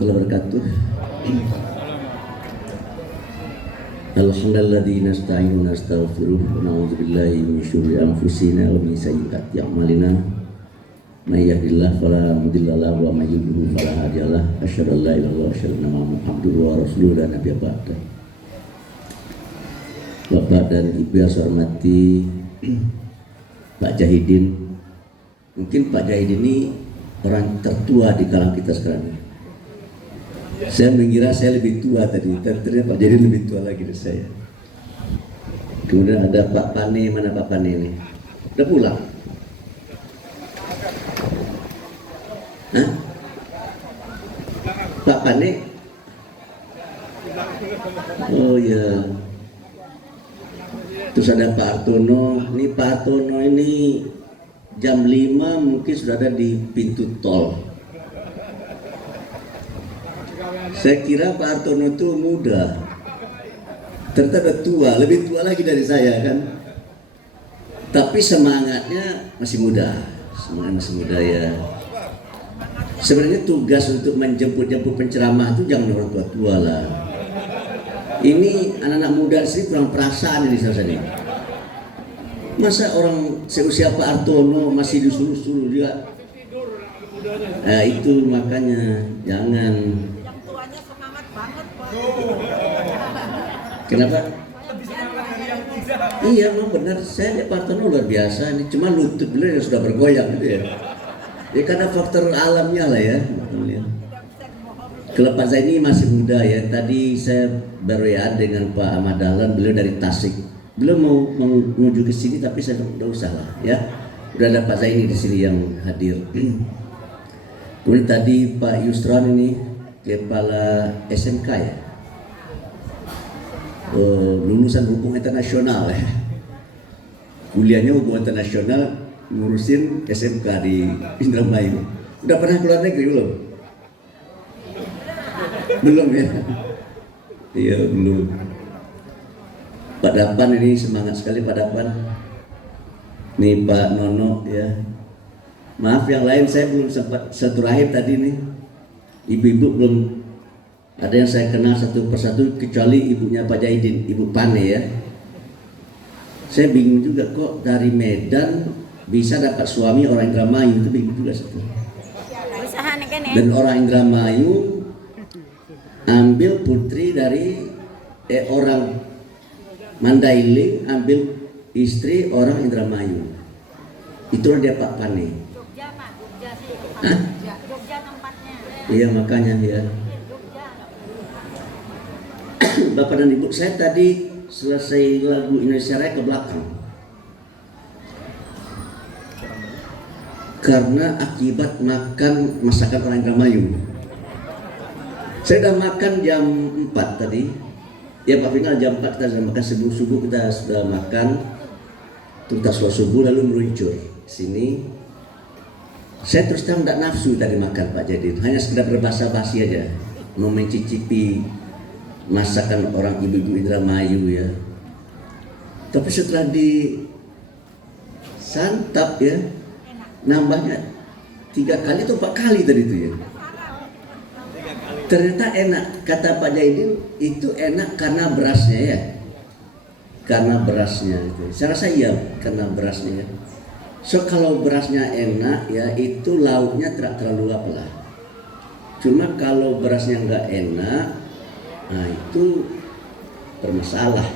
warahmatullahi wabarakatuh. Alhamdulilladzi nasta'inu wa nastaghfiruh wa na'udzu billahi min syururi anfusina wa min sayyiati a'malina. May yahdihillahu fala mudilla lahu wa may yudlil fala hadiyalah. Asyhadu an la ilaha illallah wa asyhadu anna Muhammadan abduhu wa rasuluhu la nabiyya ba'da. Bapak dan Ibu yang saya hormati, Pak Jahidin. Mungkin Pak Jahidin ini orang tertua di kalangan kita sekarang. Saya mengira saya lebih tua tadi, ternyata Pak Jahidin lebih tua lagi dari saya. Kemudian ada Pak Pane, mana Pak Pane ini? Udah pulang? Hah? Pak Pane? Oh ya. Terus ada Pak Artono. Ini Pak Artono ini jam 5 mungkin sudah ada di pintu tol. Saya kira Pak Artono itu muda, ternyata udah tua, lebih tua lagi dari saya kan. Tapi semangatnya masih muda, semangat masih muda ya. Sebenarnya tugas untuk menjemput penceramah itu jangan orang tua-tua lah. Ini anak-anak muda sih kurang perasaan ini sini. Masa orang seusia Pak Artono masih disuruh-suruh dia? Nah, itu makanya jangan. Yang tuanya semangat banget, Pak. Kenapa? Iya, memang benar. Saya lihat Pak Artono luar biasa. Ini cuma lutut beliau yang sudah bergoyang gitu ya. Ya karena faktor alamnya lah ya. Kalau Pak Zaini masih muda ya. Tadi saya baru ya dengan Pak Ahmad Dahlan, beliau dari Tasik. Beliau mau menuju ke sini tapi saya udah usah lah ya. Udah ada Pak Zaini di sini yang hadir. Kemudian tadi Pak Yusran ini kepala SMK ya. Lulusan hukum internasional ya. Kuliahnya hukum internasional, ngurusin SMK di Indramayu. Udah pernah keluar negeri belum? Belum ya? Iya belum. Pak Dapan ini semangat sekali Pak Dapan. Nih Pak Nono ya. Maaf yang lain saya belum sempat satu rahim tadi nih. Ibu-ibu belum ada yang saya kenal satu persatu kecuali ibunya Pak Jahidin, Ibu Pane ya. Saya bingung juga kok dari Medan bisa dapat suami orang Indramayu, itu bingung juga satu. Dan orang Indramayu ambil putri dari orang Mandailing, ambil istri orang Indramayu. Itulah dia Pak Pane. Jogja, Pak. Jogja sih. Hah? Jogja tempatnya. Iya makanya ya. Bapak dan Ibu, saya tadi selesai lagu Indonesia Raya ke belakang. Karena akibat makan masakan orang Indramayu. Saya udah makan jam 4 tadi. Ya Pak Final jam 4 kita sudah makan, sebelum subuh kita sudah makan. Kita sholat subuh lalu meluncur sini. Saya terus terang tidak nafsu tadi makan Pak Jadid, hanya sekedar berbasa-basi aja, mau mencicipi masakan orang ibu-ibu Indramayu ya. Tapi setelah disantap ya, nambahnya 3 kali atau 4 kali tadi itu ya. Ternyata enak, kata Pak Jahidin itu enak karena berasnya ya. Karena berasnya itu. Saya rasa iya karena berasnya ya. So kalau berasnya enak ya itu lauknya tidak terlalu apa lah. Cuma kalau berasnya nggak enak, nah itu bermasalah.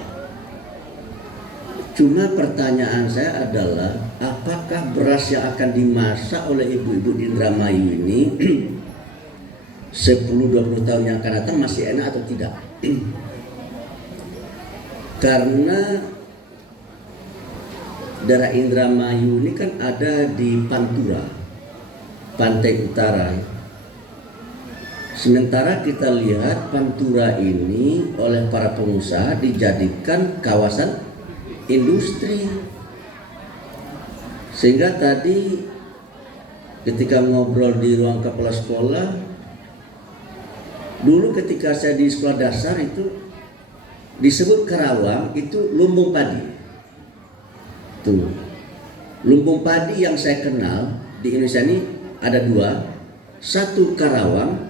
Cuma pertanyaan saya adalah apakah beras yang akan dimasak oleh ibu-ibu di Indramayu ini 10-20 tahun yang akan datang masih enak atau tidak? Karena daerah Indramayu ini kan ada di Pantura, pantai utara. Sementara kita lihat Pantura ini oleh para pengusaha dijadikan kawasan industri. Sehingga tadi ketika ngobrol di ruang kepala sekolah, dulu ketika saya di sekolah dasar itu disebut Karawang itu lumbung padi. Tuh, lumbung padi yang saya kenal di Indonesia ini ada 2, satu Karawang,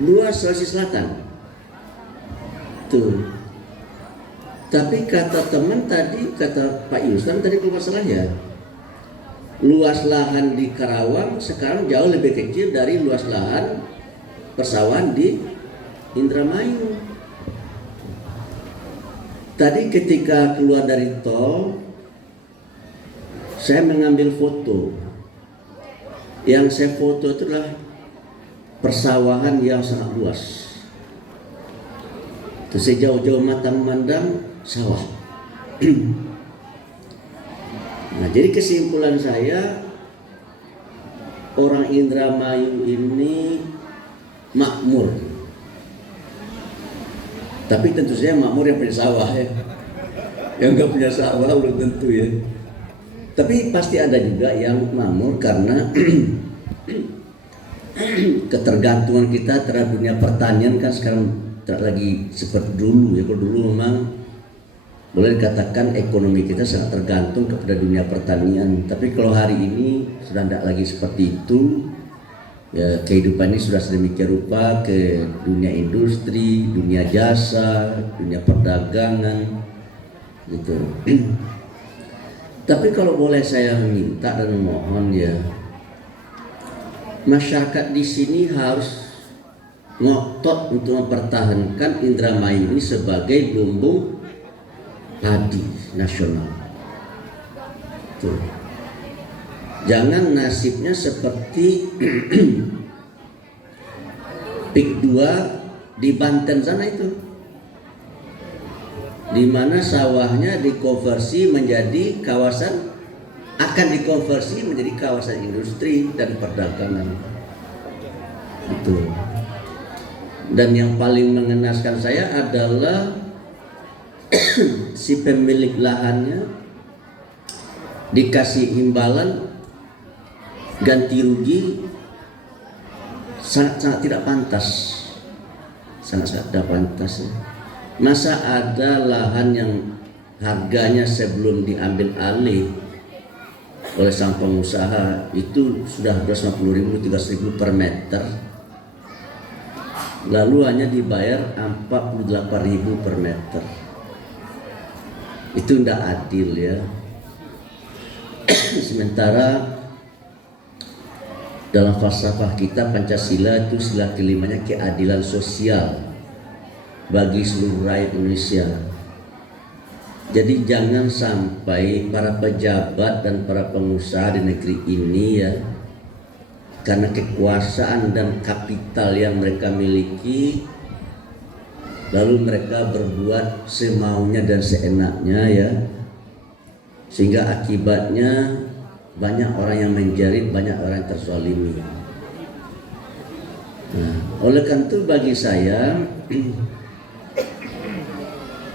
luas Sulawesi Selatan. Tuh. Tapi kata teman tadi, kata Pak Yusran tadi kalau masalah ya, luas lahan di Karawang sekarang jauh lebih kecil dari luas lahan persawahan di Indramayu. Tadi ketika keluar dari tol, saya mengambil foto. Yang saya foto itu adalah persawahan yang sangat luas. Terus sejauh-jauh mata memandang sawah. Nah, jadi kesimpulan saya, orang Indramayu ini makmur. Tapi tentu saja makmur yang punya sawah ya. Yang nggak punya sawah belum tentu ya. Tapi pasti ada juga yang makmur karena ketergantungan kita terhadap dunia pertanian kan sekarang tidak lagi seperti dulu ya. Kalau dulu memang boleh dikatakan ekonomi kita sangat tergantung kepada dunia pertanian. Tapi kalau hari ini sudah tidak lagi seperti itu. Ya, kehidupan ini sudah sedemikian rupa ke dunia industri, dunia jasa, dunia perdagangan, gitu. Tapi kalau boleh saya minta dan mohon ya, masyarakat di sini harus ngotot untuk mempertahankan Indramayu ini sebagai lumbung padi nasional. Tuh. Jangan nasibnya seperti PIK 2 di Banten sana itu, di mana sawahnya dikonversi menjadi kawasan, akan dikonversi menjadi kawasan industri dan perdagangan. Itu. Dan yang paling mengenaskan saya adalah si pemilik lahannya dikasih imbalan ganti rugi sangat tidak pantas, sangat tidak pantas. Masa ada lahan yang harganya sebelum diambil alih oleh sang pengusaha itu sudah 250.000, 300.000 per meter, lalu hanya dibayar 48.000 per meter. Itu tidak adil ya. Sementara dalam falsafah kita Pancasila itu sila kelimanya keadilan sosial bagi seluruh rakyat Indonesia. Jadi jangan sampai para pejabat dan para pengusaha di negeri ini ya, karena kekuasaan dan kapital yang mereka miliki, lalu mereka berbuat semaunya dan seenaknya ya, sehingga akibatnya banyak orang yang menjerit, banyak orang yang terzalimi. Nah, oleh karena itu bagi saya,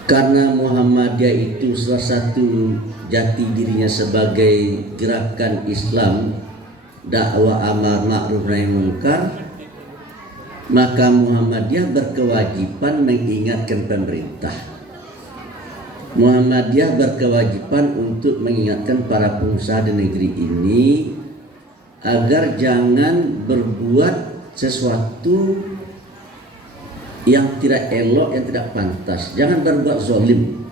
karena Muhammadiyah itu salah satu jati dirinya sebagai gerakan Islam, dakwah amar ma'ruf nahi munkar, maka Muhammadiyah berkewajiban mengingatkan pemerintah. Muhammadiyah berkewajiban untuk mengingatkan para pengusaha di negeri ini agar jangan berbuat sesuatu yang tidak elok, yang tidak pantas. Jangan berbuat zalim.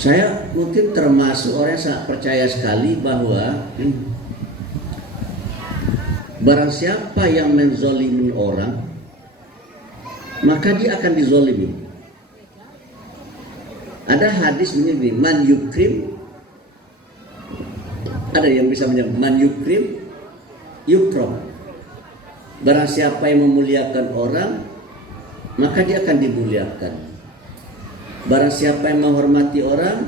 Saya mungkin termasuk orang yang sangat percaya sekali bahwa barang siapa yang menzalimi orang, maka dia akan dizalimi. Ada hadis begini, man yukrim, ada yang bisa menyebut man yukrim yukram. Barang siapa yang memuliakan orang, maka dia akan dimuliakan. Barang siapa yang menghormati orang,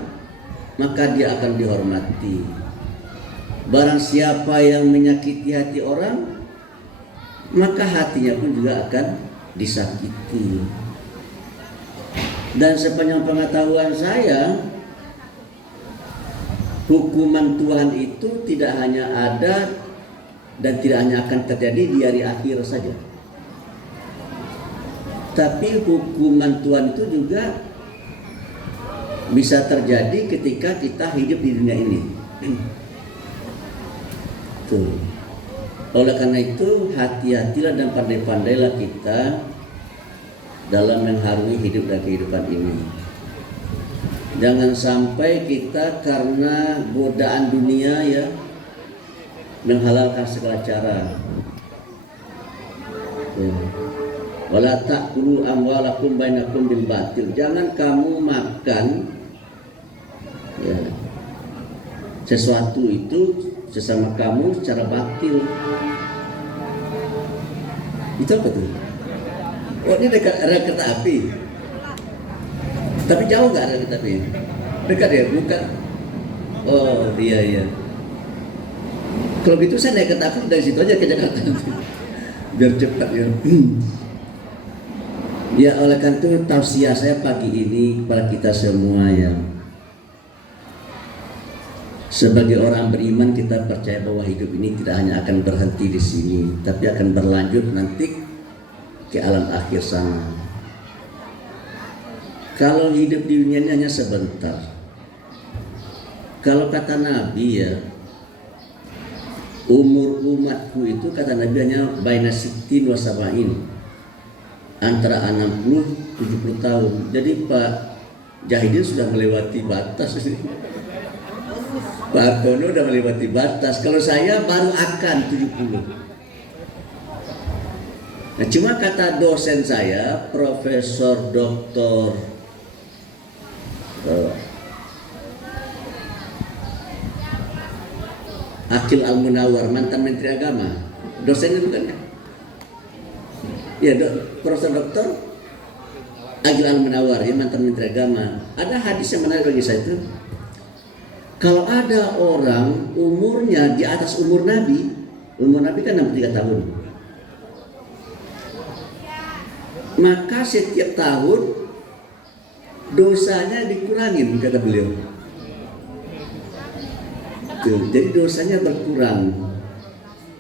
maka dia akan dihormati. Barang siapa yang menyakiti hati orang, maka hatinya pun juga akan disakiti. Dan sepanjang pengetahuan saya, hukuman Tuhan itu tidak hanya ada dan tidak hanya akan terjadi di hari akhir saja, tapi hukuman Tuhan itu juga bisa terjadi ketika kita hidup di dunia ini. Tuh. Oleh karena itu hati-hatilah dan pandai-pandailah kita dalam mengharungi hidup dan kehidupan ini. Jangan sampai kita karena godaan dunia ya menghalalkan segala cara. Wala ta'kulu amwalakum bainakum bil batil. Jangan kamu makan ya, sesuatu itu sesama kamu secara batil. Itu apa tuh? Oh, ini dekat rel kereta api. Tapi jauh nggak rel kereta api? Dekat ya, bukan? Oh iya. Kalau gitu saya naik kereta api dari situ aja ke Jakarta biar cepat ya. Ya oleh karena itu tausiah saya pagi ini kepada kita semua ya. Sebagai orang beriman kita percaya bahwa hidup ini tidak hanya akan berhenti di sini, tapi akan berlanjut nanti ke alam akhir sana. Kalau hidup di dunia ini hanya sebentar. Kalau kata Nabi ya, umur umatku itu kata Nabi hanya baina sittin wa sab'in, antara 60-70 tahun. Jadi Pak Jahidin sudah melewati batas. Pak Tono udah melewati batas. Kalau saya baru akan 70. Nah, cuma kata dosen saya, Profesor Dr. Akil Al-Munawar, mantan Menteri Agama. Dosennya bukan kan? Ya, Profesor Dr. Akil Al-Munawar, ya mantan Menteri Agama. Ada hadis yang menarik bagi saya itu. Kalau ada orang umurnya di atas umur Nabi kan 63 tahun. Maka setiap tahun dosanya dikurangin kata beliau. Tuh, jadi dosanya berkurang.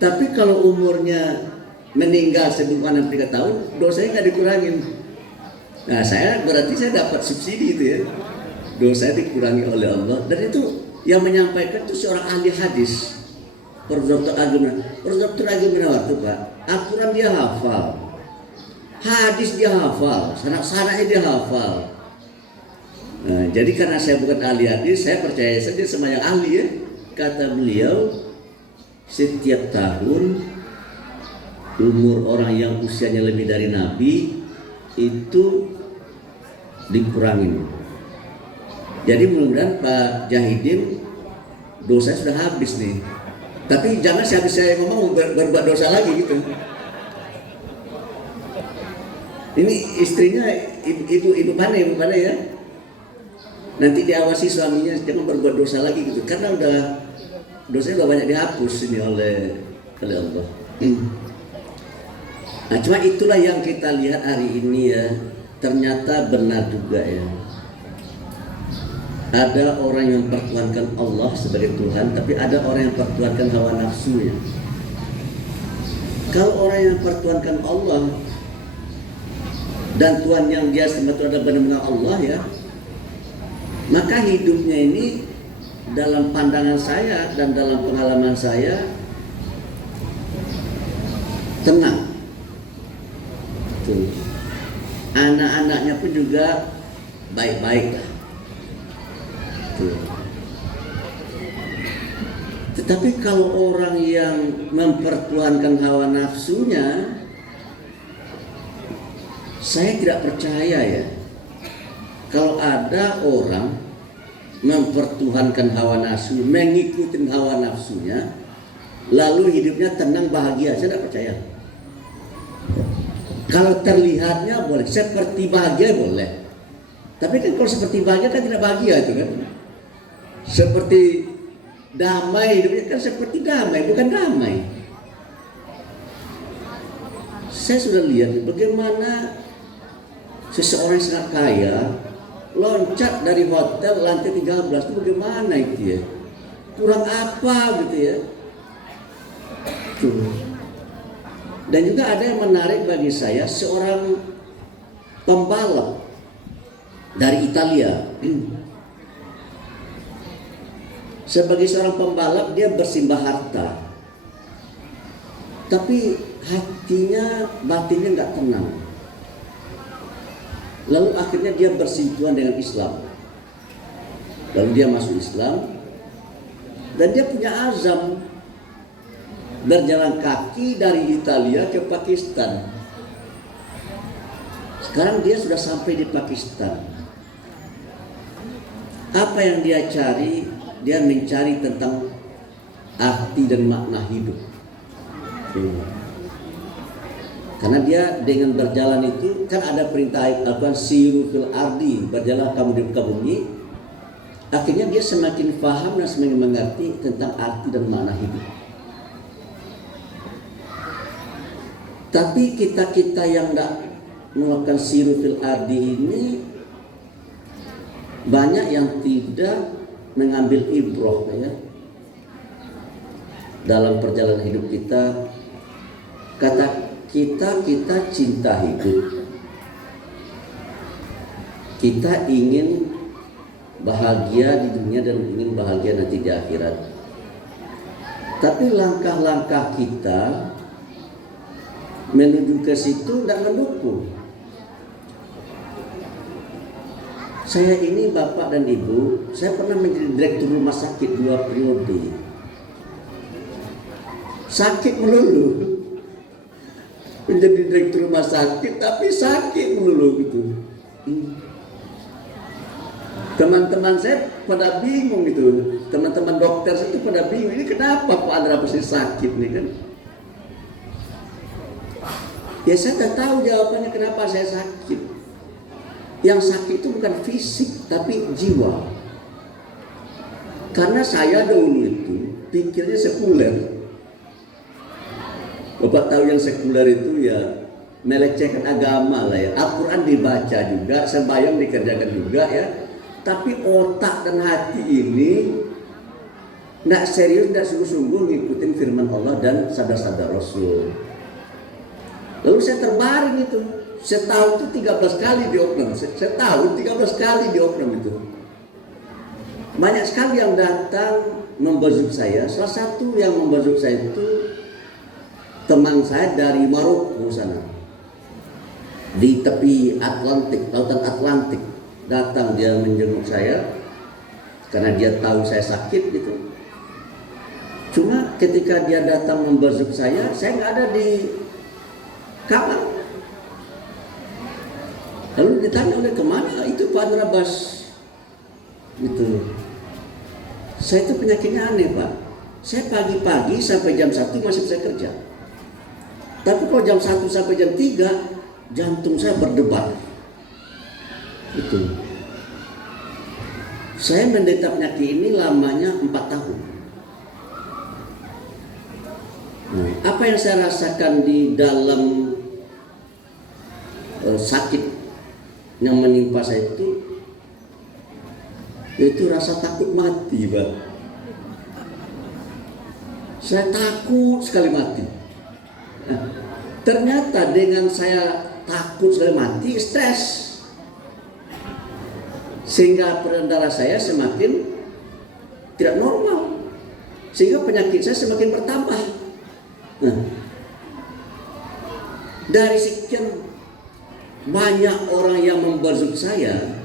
Tapi kalau umurnya meninggal sebelum 63 tahun, dosanya nggak dikurangin. Nah, berarti saya dapat subsidi itu ya. Dosanya dikurangi oleh Allah. Dan itu yang menyampaikan itu seorang ahli hadis, Profesor Agil Munawar itu Pak. Al-Quran dia hafal, hadis dia hafal, sanad-sanadnya dia hafal. Nah, jadi karena saya bukan ahli hadis, saya percaya saja sama yang ahli ya. Kata beliau, setiap tahun umur orang yang usianya lebih dari Nabi itu dikurangin. Jadi mudah-mudahan Pak Jahidin dosa sudah habis nih. Tapi jangan sehabis saya ngomong berbuat dosa lagi gitu. Ini istrinya ibu pandai ya. Nanti diawasi suaminya jangan berbuat dosa lagi gitu. Karena dosanya udah banyak dihapus ini oleh Allah. Nah, cuma itulah yang kita lihat hari ini ya. Ternyata benar juga ya. Ada orang yang mempertuhankan Allah sebagai Tuhan, tapi ada orang yang mempertuhankan hawa nafsunya. Kalau orang yang mempertuhankan Allah dan Tuhan yang dia sembah itu adalah benar-benar Allah ya, maka hidupnya ini dalam pandangan saya dan dalam pengalaman saya tenang. Tuh. Anak-anaknya pun juga baik-baik lah. Tetapi kalau orang yang mempertuhankan hawa nafsunya, saya tidak percaya ya. Kalau ada orang mempertuhankan hawa nafsu, mengikuti hawa nafsunya, lalu hidupnya tenang bahagia, saya tidak percaya. Kalau terlihatnya boleh, seperti bahagia boleh. Tapi kan kalau seperti bahagia kan tidak bahagia itu kan. Seperti damai, hidupnya kan seperti damai, bukan damai. Saya sudah lihat bagaimana seseorang yang sangat kaya loncat dari hotel lantai 13 itu bagaimana itu ya. Kurang apa gitu ya. Tuh. Dan juga ada yang menarik bagi saya, seorang pembalap dari Italia. Sebagai seorang pembalap dia bersimbah harta. tapi hatinya, batinnya nggak tenang. Lalu akhirnya dia bersentuhan dengan Islam. Lalu dia masuk Islam dan dia punya azam berjalan kaki dari Italia ke Pakistan. Sekarang dia sudah sampai di Pakistan. Apa yang dia cari? Dia mencari tentang arti dan makna hidup. Karena dia dengan berjalan itu, kan ada perintah Al-Quran, siru fil ardi, berjalan kamu di muka bumi. Akhirnya dia semakin paham dan semakin mengerti tentang arti dan makna hidup. Tapi kita yang tidak melakukan siru fil ardi ini, banyak yang tidak mengambil ibrah ya dalam perjalanan hidup kita. Kata kita cinta hidup, kita ingin bahagia di dunia dan ingin bahagia nanti di akhirat. Tapi langkah-langkah kita menuju ke situ tidak mendukung. Saya ini bapak dan ibu, saya pernah menjadi direktur rumah sakit 2 periode. Sakit melulu. Menjadi direktur rumah sakit tapi sakit melulu gitu. Teman-teman saya pada bingung gitu. Teman-teman dokter itu pada bingung, ini kenapa Pak Andra pasti sakit nih kan? Ya saya tak tahu jawabannya kenapa saya sakit. Yang sakit itu bukan fisik tapi jiwa. Karena saya dulu itu pikirnya sekuler. Bapak tahu yang sekuler itu ya melecehkan agama lah ya. Al-Quran dibaca juga, sembahyang dikerjakan juga ya. Tapi otak dan hati ini tidak serius, tidak sungguh-sungguh ngikutin firman Allah dan sabda-sabda Rasul. Lalu saya terbaring itu. Setahun itu 13 kali diopnam. Setahun 13 kali diopnam itu. Banyak sekali yang datang membazuk saya. Salah satu yang membazuk saya itu teman saya dari Maroko sana. Di tepi Atlantik, lautan Atlantik. Datang dia menjenguk saya karena dia tahu saya sakit gitu. Cuma ketika dia datang membazuk saya nggak ada di kamar. Lalu ditanya oleh kemana? Itu Pak Andrabas. Gitu. Saya itu penyakitnya aneh Pak. Saya pagi-pagi sampai jam 1 masih bisa kerja. Tapi kalau jam 1 sampai jam 3 jantung saya berdebar. Itu. Saya menderita penyakit ini lamanya 4 tahun. Nah, apa yang saya rasakan di dalam sakit yang menimpa saya itu rasa takut mati, Pak. Saya takut sekali mati. Nah, ternyata dengan saya takut sekali mati, stres. Sehingga peredaran darah saya semakin tidak normal. Sehingga penyakit saya semakin bertambah. Nah, dari sekian banyak orang yang membazuk saya,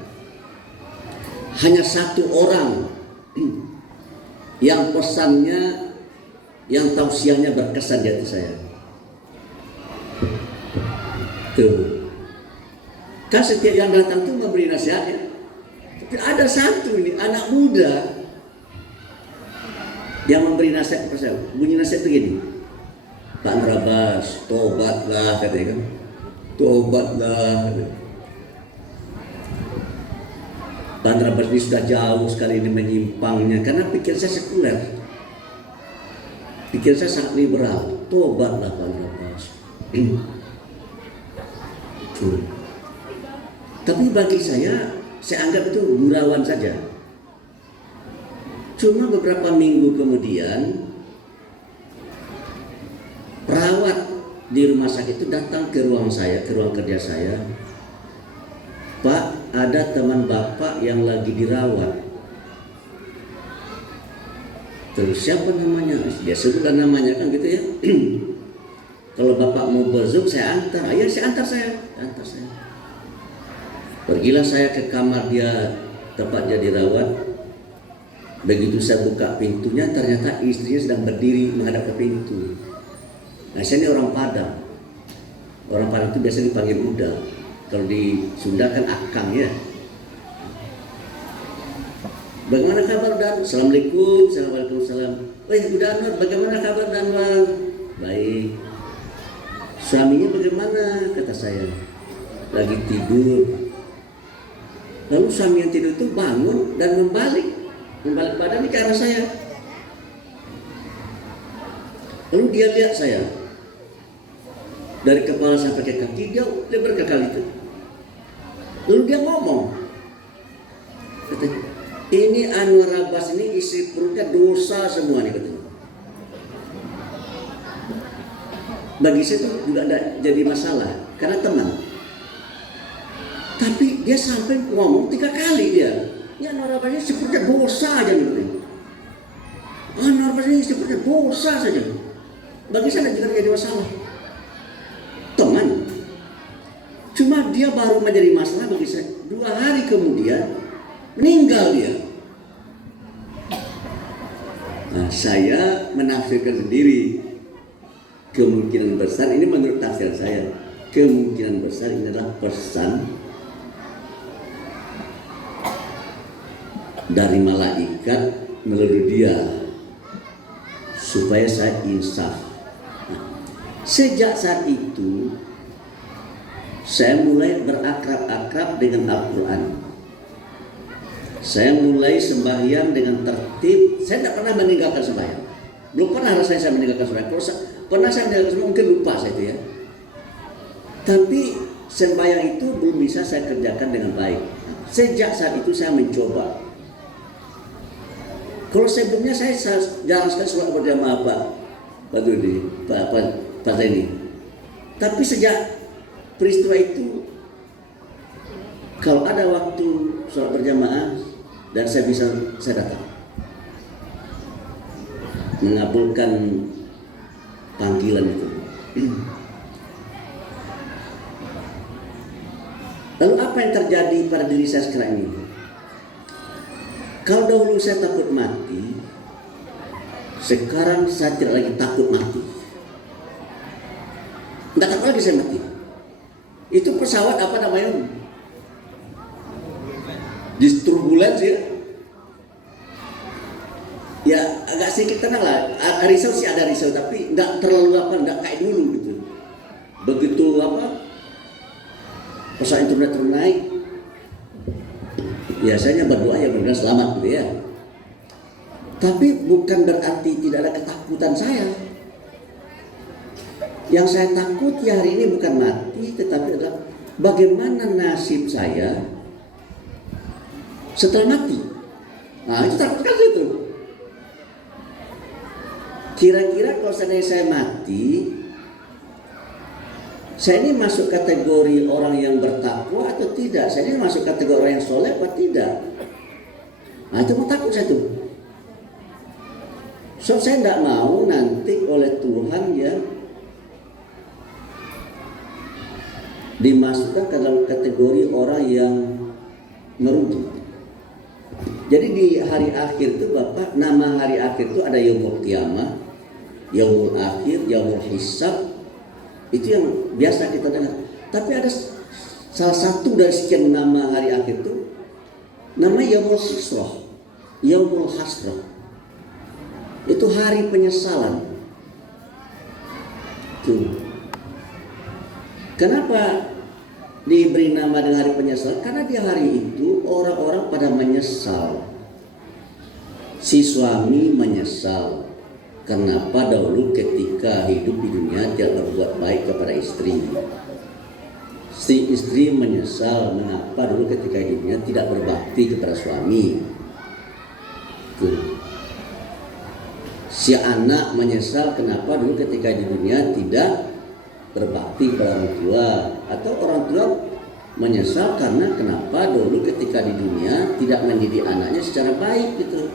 hanya 1 orang yang pesannya, yang tausiahnya berkesan di hati saya. Tuh. Kan setiap yang datang tuh memberi nasihatnya. Tapi ada satu ini, anak muda yang memberi nasihat kepada saya. Bunyi nasihat begini, Pak Andrabas, tobatlah katanya kan. Tobatlah. Pak Andrabas ini sudah jauh sekali ini menyimpangnya karena pikir saya sekuler. Pikir saya sangat liberal. Tobatlah Pak Andrabas. Tapi bagi saya anggap itu gurauan saja. Cuma beberapa minggu kemudian perawat di rumah sakit itu datang ke ruang saya, ke ruang kerja saya. Pak, ada teman Bapak yang lagi dirawat. Terus siapa namanya? Dia sebutkan namanya kan gitu ya. Kalau bapak mau berzoom saya antar. Ayo saya antar saya. Pergilah saya ke kamar dia tempat dia dirawat. Begitu saya buka pintunya, ternyata istrinya sedang berdiri menghadap ke pintu. Nah, saya ini orang Padang. Orang Padang itu biasanya dipanggil Uda. Kalau di Sunda kan Akang ya. Bagaimana kabar Dan? Assalamualaikum. Waalaikumsalam. Uda Anwar, bagaimana kabar Dan? Baik. Suaminya bagaimana? Kata saya. Lagi tidur. Lalu suami yang tidur itu bangun dan membalik badan ke arah saya. Lalu dia lihat saya dari kepala sampai ke kaki, dia berkali itu. Lalu dia ngomong, katanya, ini Anwar Abbas ini isi perutnya dosa semua nih, katanya. Bagi saya itu juga ada jadi masalah karena teman. Tapi dia sampai ngomong 3 kali dia. Ya Anwar Abbas ini sepertinya dosa aja gitu. Anwar Abbas ini sepertinya dosa saja. Bagi saya juga jadi masalah. Teman. Cuma dia baru menjadi masalah bagi saya. 2 hari kemudian meninggal dia. Nah, saya menafsirkan sendiri. Kemungkinan besar ini menurut tafsir saya. Kemungkinan besar ini adalah pesan dari malaikat melalui dia supaya saya insaf. Sejak saat itu saya mulai berakrab-akrab dengan Al-Quran. Saya mulai sembahyang dengan tertib. Saya tidak pernah meninggalkan sembahyang. Belum pernah rasanya saya meninggalkan sembahyang. Kalau pernah saya meninggalkan sembahyang mungkin lupa saya itu ya. Tapi sembahyang itu belum bisa saya kerjakan dengan baik. Sejak saat itu saya mencoba. Kalau sebelumnya saya jarang sekali sholat berjamaah Pak Dudi, Pak Zaini. Tapi sejak peristiwa itu, kalau ada waktu sholat berjamaah dan saya datang, mengabulkan panggilan itu. Lalu apa yang terjadi pada diri saya sekarang ini? Kalau dahulu saya takut mati, sekarang saya tidak lagi takut mati. Tidak takut lagi saya mati. Itu pesawat apa namanya? Disturbulence ya. Ya agak sedikit tenang lah. Risau sih ada risau, tapi tidak terlalu tidak kayak dulu gitu. Begitu pesawat itu naik. Biasanya berdoa ya mudah selamat gitu ya. Tapi bukan berarti tidak ada ketakutan saya. Yang saya takuti hari ini bukan mati, tetapi adalah bagaimana nasib saya setelah mati. Nah itu takut sekali itu. Kira-kira kalau seandainya saya mati, saya ini masuk kategori orang yang bertakwa atau tidak? Saya ini masuk kategori orang yang soleh atau tidak? Nah itu mau takut saya tuh. So saya tidak mau nanti oleh Tuhan ya dimasukkan ke dalam kategori orang yang merugi. Jadi di hari akhir itu Bapak, nama hari akhir itu ada Yaumul Qiyamah, Yaumul Akhir, Yaumul Hisab. Itu yang biasa kita dengar. Tapi ada salah satu dari sekian nama hari akhir itu, nama Yaumul Hasrah, Yaumul Hasrah. Itu hari penyesalan. Tuh. Kenapa diberi nama dengan hari penyesalan? Karena di hari itu orang-orang pada menyesal. Si suami menyesal. Kenapa dahulu ketika hidup di dunia tidak berbuat baik kepada istri. Si istri menyesal mengapa dulu ketika hidupnya tidak berbakti kepada suami. Tuh. Si anak menyesal kenapa dulu ketika di dunia tidak berbakti kepada orang tua. Atau orang tua menyesal karena kenapa dulu ketika di dunia tidak mendidik anaknya secara baik gitu.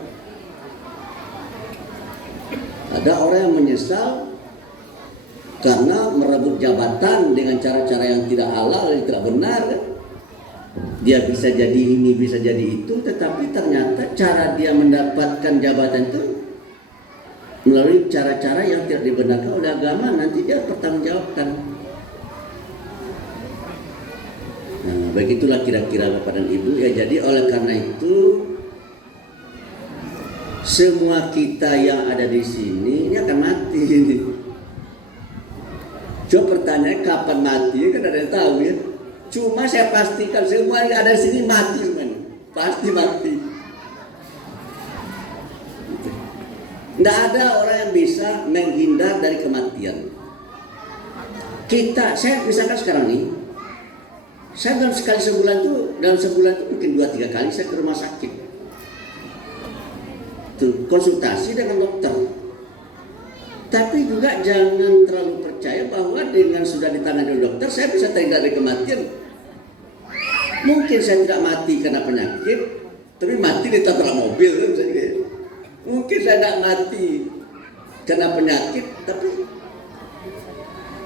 Ada orang yang menyesal karena merebut jabatan dengan cara-cara yang tidak halal, yang tidak benar kan? Dia bisa jadi ini, bisa jadi itu, tetapi ternyata cara dia mendapatkan jabatan itu melalui cara-cara yang tidak dibenarkan oleh agama, nanti dia pertanggungjawabkan. Nah, begitulah kira-kira Bapak dan Ibu ya. Jadi oleh karena itu semua kita yang ada di sini ini akan mati ini. Coba pertanyaannya kapan mati kan ada yang tahu ya. Cuma saya pastikan semua yang ada di sini mati semuanya. Pasti mati. Tidak ada orang yang bisa menghindar dari kematian. Saya misalkan sekarang nih, saya dalam sebulan itu mungkin 2-3 kali saya ke rumah sakit. Tuh, konsultasi dengan dokter. Tapi juga jangan terlalu percaya bahwa dengan sudah ditangani oleh dokter saya bisa terhindar dari kematian. Mungkin saya tidak mati karena penyakit, tapi mati ditabrak mobil kan misalnya. Mungkin saya tidak mati karena penyakit, tapi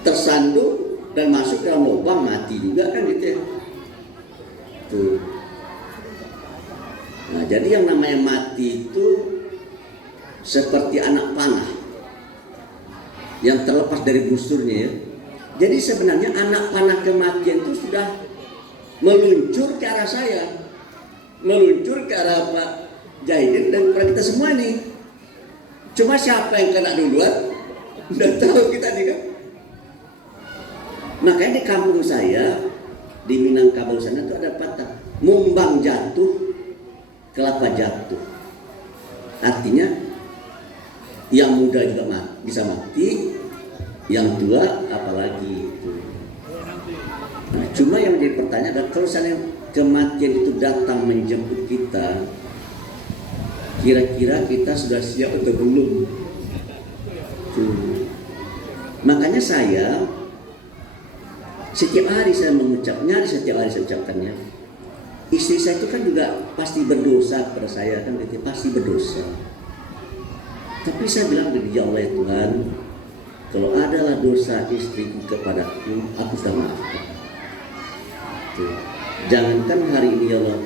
tersandung dan masuk dalam lubang mati juga kan gitu ya. Tuh. Nah, jadi yang namanya mati itu seperti anak panah yang terlepas dari busurnya ya. Jadi sebenarnya anak panah kematian itu sudah meluncur ke arah saya, meluncur ke arah Pak Jahidin dan kepada kita semua nih. Cuma siapa yang kena duluan? Udah tahu kita nih kan. Makanya di kampung saya di Minangkabau sana itu ada patah, mumbang jatuh, kelapa jatuh. Artinya yang muda juga bisa mati, yang tua apalagi. Nah, cuma yang menjadi pertanyaan adalah kalau misalnya kematian itu datang menjemput kita, kira-kira kita sudah siap atau belum? Makanya saya setiap hari saya mengucapnya, setiap hari saya ucapkannya. Istri saya itu kan juga pasti berdosa kepada saya kan, pasti berdosa. Tapi saya bilang dari Allah ya Tuhan, kalau adalah dosa istriku kepadaku, aku sudah maafkan. Jangankan hari ini ya Allah,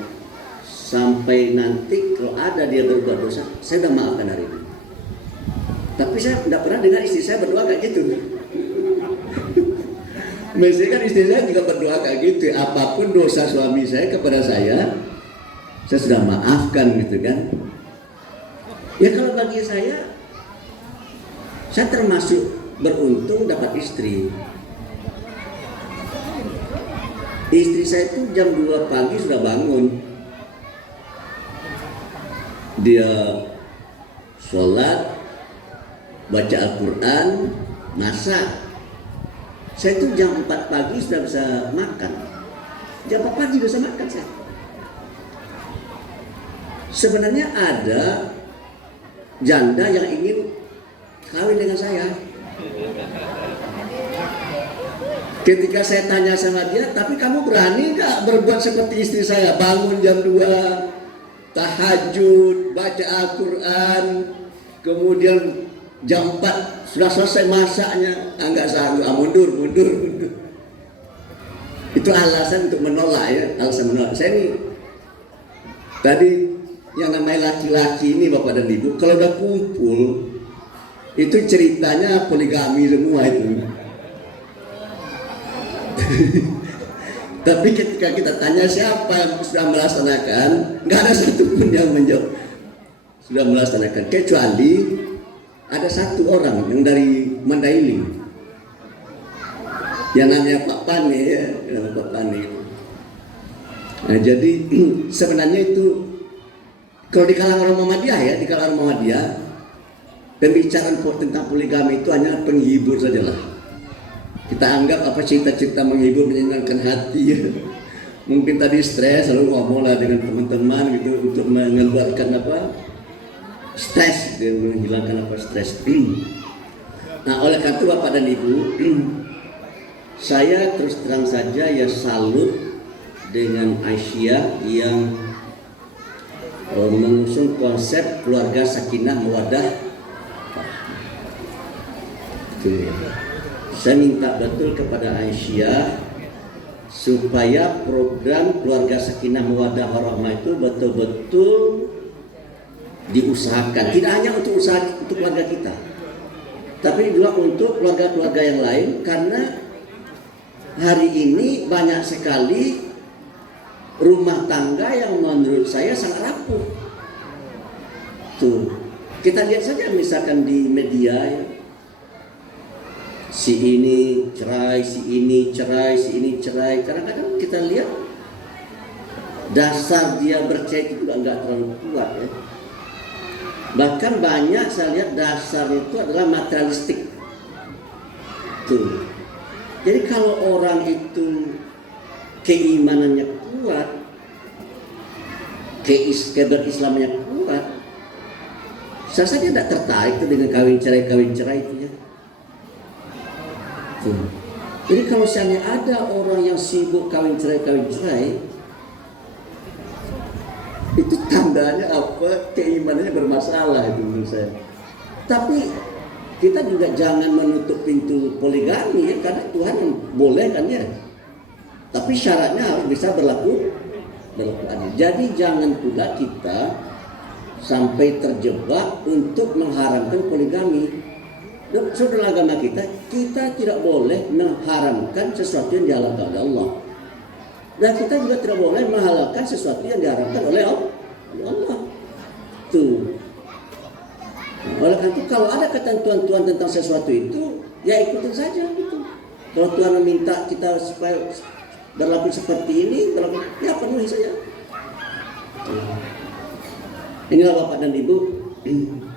sampai nanti kalau ada dia berbuat dosa, saya sudah maafkan hari ini. Tapi saya tidak pernah dengar istri saya berdoa kayak gitu. Biasanya kan istri saya juga berdoa kayak gitu. Apapun dosa suami saya kepada saya sudah maafkan gitu kan. Ya kalau bagi saya termasuk beruntung dapat istri. Istri saya itu jam 2 pagi sudah bangun. Dia sholat, baca Al-Quran, masak. Saya itu jam 4 pagi sudah bisa makan. Jam 4 pagi sudah bisa makan saya. Sebenarnya ada janda yang ingin kawin dengan saya. Ketika saya tanya sama dia, tapi kamu berani gak berbuat seperti istri saya? Bangun jam 2, tahajud, baca Al-Quran, kemudian jam 4 sudah selesai masaknya, enggak sanggup, mundur. Itu alasan untuk menolak ya, alasan menolak. Saya ini tadi yang namanya laki-laki ini Bapak dan Ibu, kalau udah kumpul itu ceritanya poligami semua itu. Tapi ketika kita tanya siapa yang sudah melaksanakan, nggak ada satupun yang menjawab sudah melaksanakan, kecuali ada satu orang yang dari Mandailing yang namanya Pak Pane ya, Pak Pane. Nah, jadi sebenarnya itu kalau di kalangan Muhammadiyah ya, di kalangan Muhammadiyah pembicaraan tentang poligami itu hanya penghibur sajalah. Kita anggap apa cerita-cerita menghibur, menyenangkan hati ya. Mungkin tadi stres, lalu ngomong lah dengan teman-teman gitu untuk mengeluarkan apa stres, gitu, menghilangkan apa stres. Nah oleh karena itu Bapak dan Ibu, saya terus terang saja ya salut dengan Aisyah yang mengusung konsep keluarga sakinah mawaddah. saya minta betul kepada Aisyah supaya program keluarga sakinah mawaddah warahmah itu betul-betul diusahakan, tidak hanya untuk keluarga kita, tapi juga untuk keluarga-keluarga yang lain, karena hari ini banyak sekali rumah tangga yang menurut saya sangat rapuh. Tuh, kita lihat saja misalkan di media ya. Si ini cerai, si ini cerai, si ini cerai. Kadang-kadang kita lihat dasar dia bercerai itu juga nggak terlalu kuat ya. Bahkan banyak saya lihat dasar itu adalah materialistik. Tuh. Jadi kalau orang itu keimanannya kuat, keberislamannya kuat, saya saja tidak tertarik tuh dengan kawin cerai itu ya. Tuh. Jadi kalau seandainya ada orang yang sibuk kawin cerai, itu tandanya apa? Keimanannya bermasalah itu menurut saya. Tapi kita juga jangan menutup pintu poligami ya, karena Tuhan yang boleh kan ya. Tapi syaratnya harus bisa berlaku adil. Jadi jangan pula kita sampai terjebak untuk mengharamkan poligami. Saudara agama kita tidak boleh mengharamkan sesuatu yang dihalalkan oleh Allah. Dan kita juga tidak boleh menghalalkan sesuatu yang diharamkan oleh Allah. Tuh. Oleh karena itu kalau ada ketentuan tentang sesuatu itu, ya ikutin saja gitu. Kalau Tuhan meminta kita supaya berlaku seperti ini, ya penuhi saja. Inilah Bapak dan Ibu.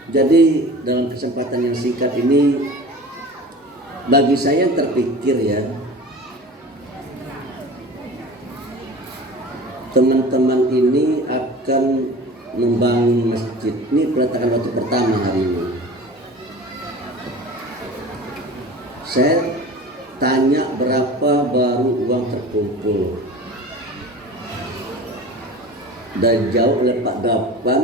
Jadi dalam kesempatan yang singkat ini, bagi saya yang terpikir ya, teman-teman ini akan membangun masjid. Ini peletakan batu pertama hari ini. Saya tanya berapa baru uang terkumpul. Dan jauh oleh Pak Dapan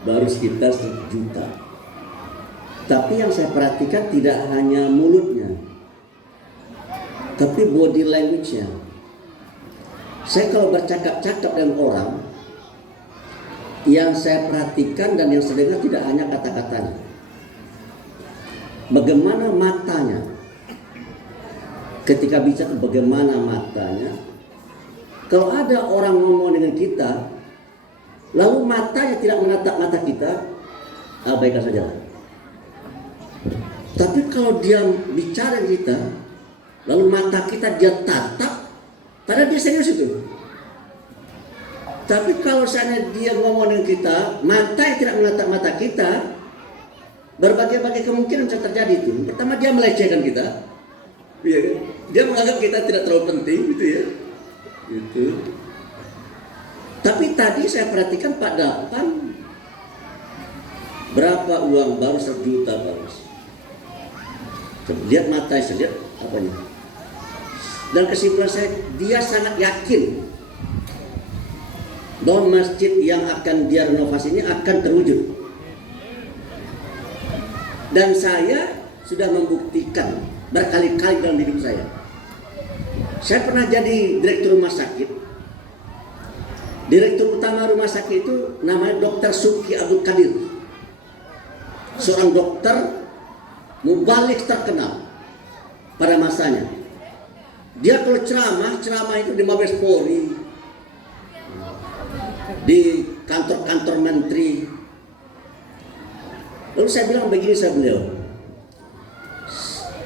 baru sekitar 1 juta. Tapi yang saya perhatikan tidak hanya mulutnya, tapi body language-nya. Saya kalau bercakap-cakap dengan orang, yang saya perhatikan dan yang saya dengar tidak hanya kata-katanya, bagaimana matanya. Ketika bicara bagaimana matanya. Kalau ada orang ngomong dengan kita, lalu matanya tidak menatap mata kita, abaikan saja. Tapi kalau dia bicara kita, lalu mata kita dia tatap, padahal dia serius itu. Tapi kalau seandainya dia ngomong dengan kita, mata yang tidak menatap mata kita, berbagai-bagai kemungkinan bisa terjadi itu. Pertama dia melecehkan kita, dia menganggap kita tidak terlalu penting, gitu ya. Gitu. Tapi tadi saya perhatikan Pak Dapan, berapa uang baru 1 juta baru. Lihat mata saya, lihat apanya. Dan kesimpulan saya, dia sangat yakin bahwa masjid yang akan dia renovasi ini akan terwujud. Dan saya sudah membuktikan berkali-kali dalam hidup saya. Saya pernah jadi direktur rumah sakit. Direktur utama rumah sakit itu namanya Dr. Subki Abdul Qadir. Seorang dokter mubalik terkenal pada masanya. Dia kalau ceramah itu di Mabes Polri, di kantor-kantor menteri. Lalu saya bilang begini sama beliau,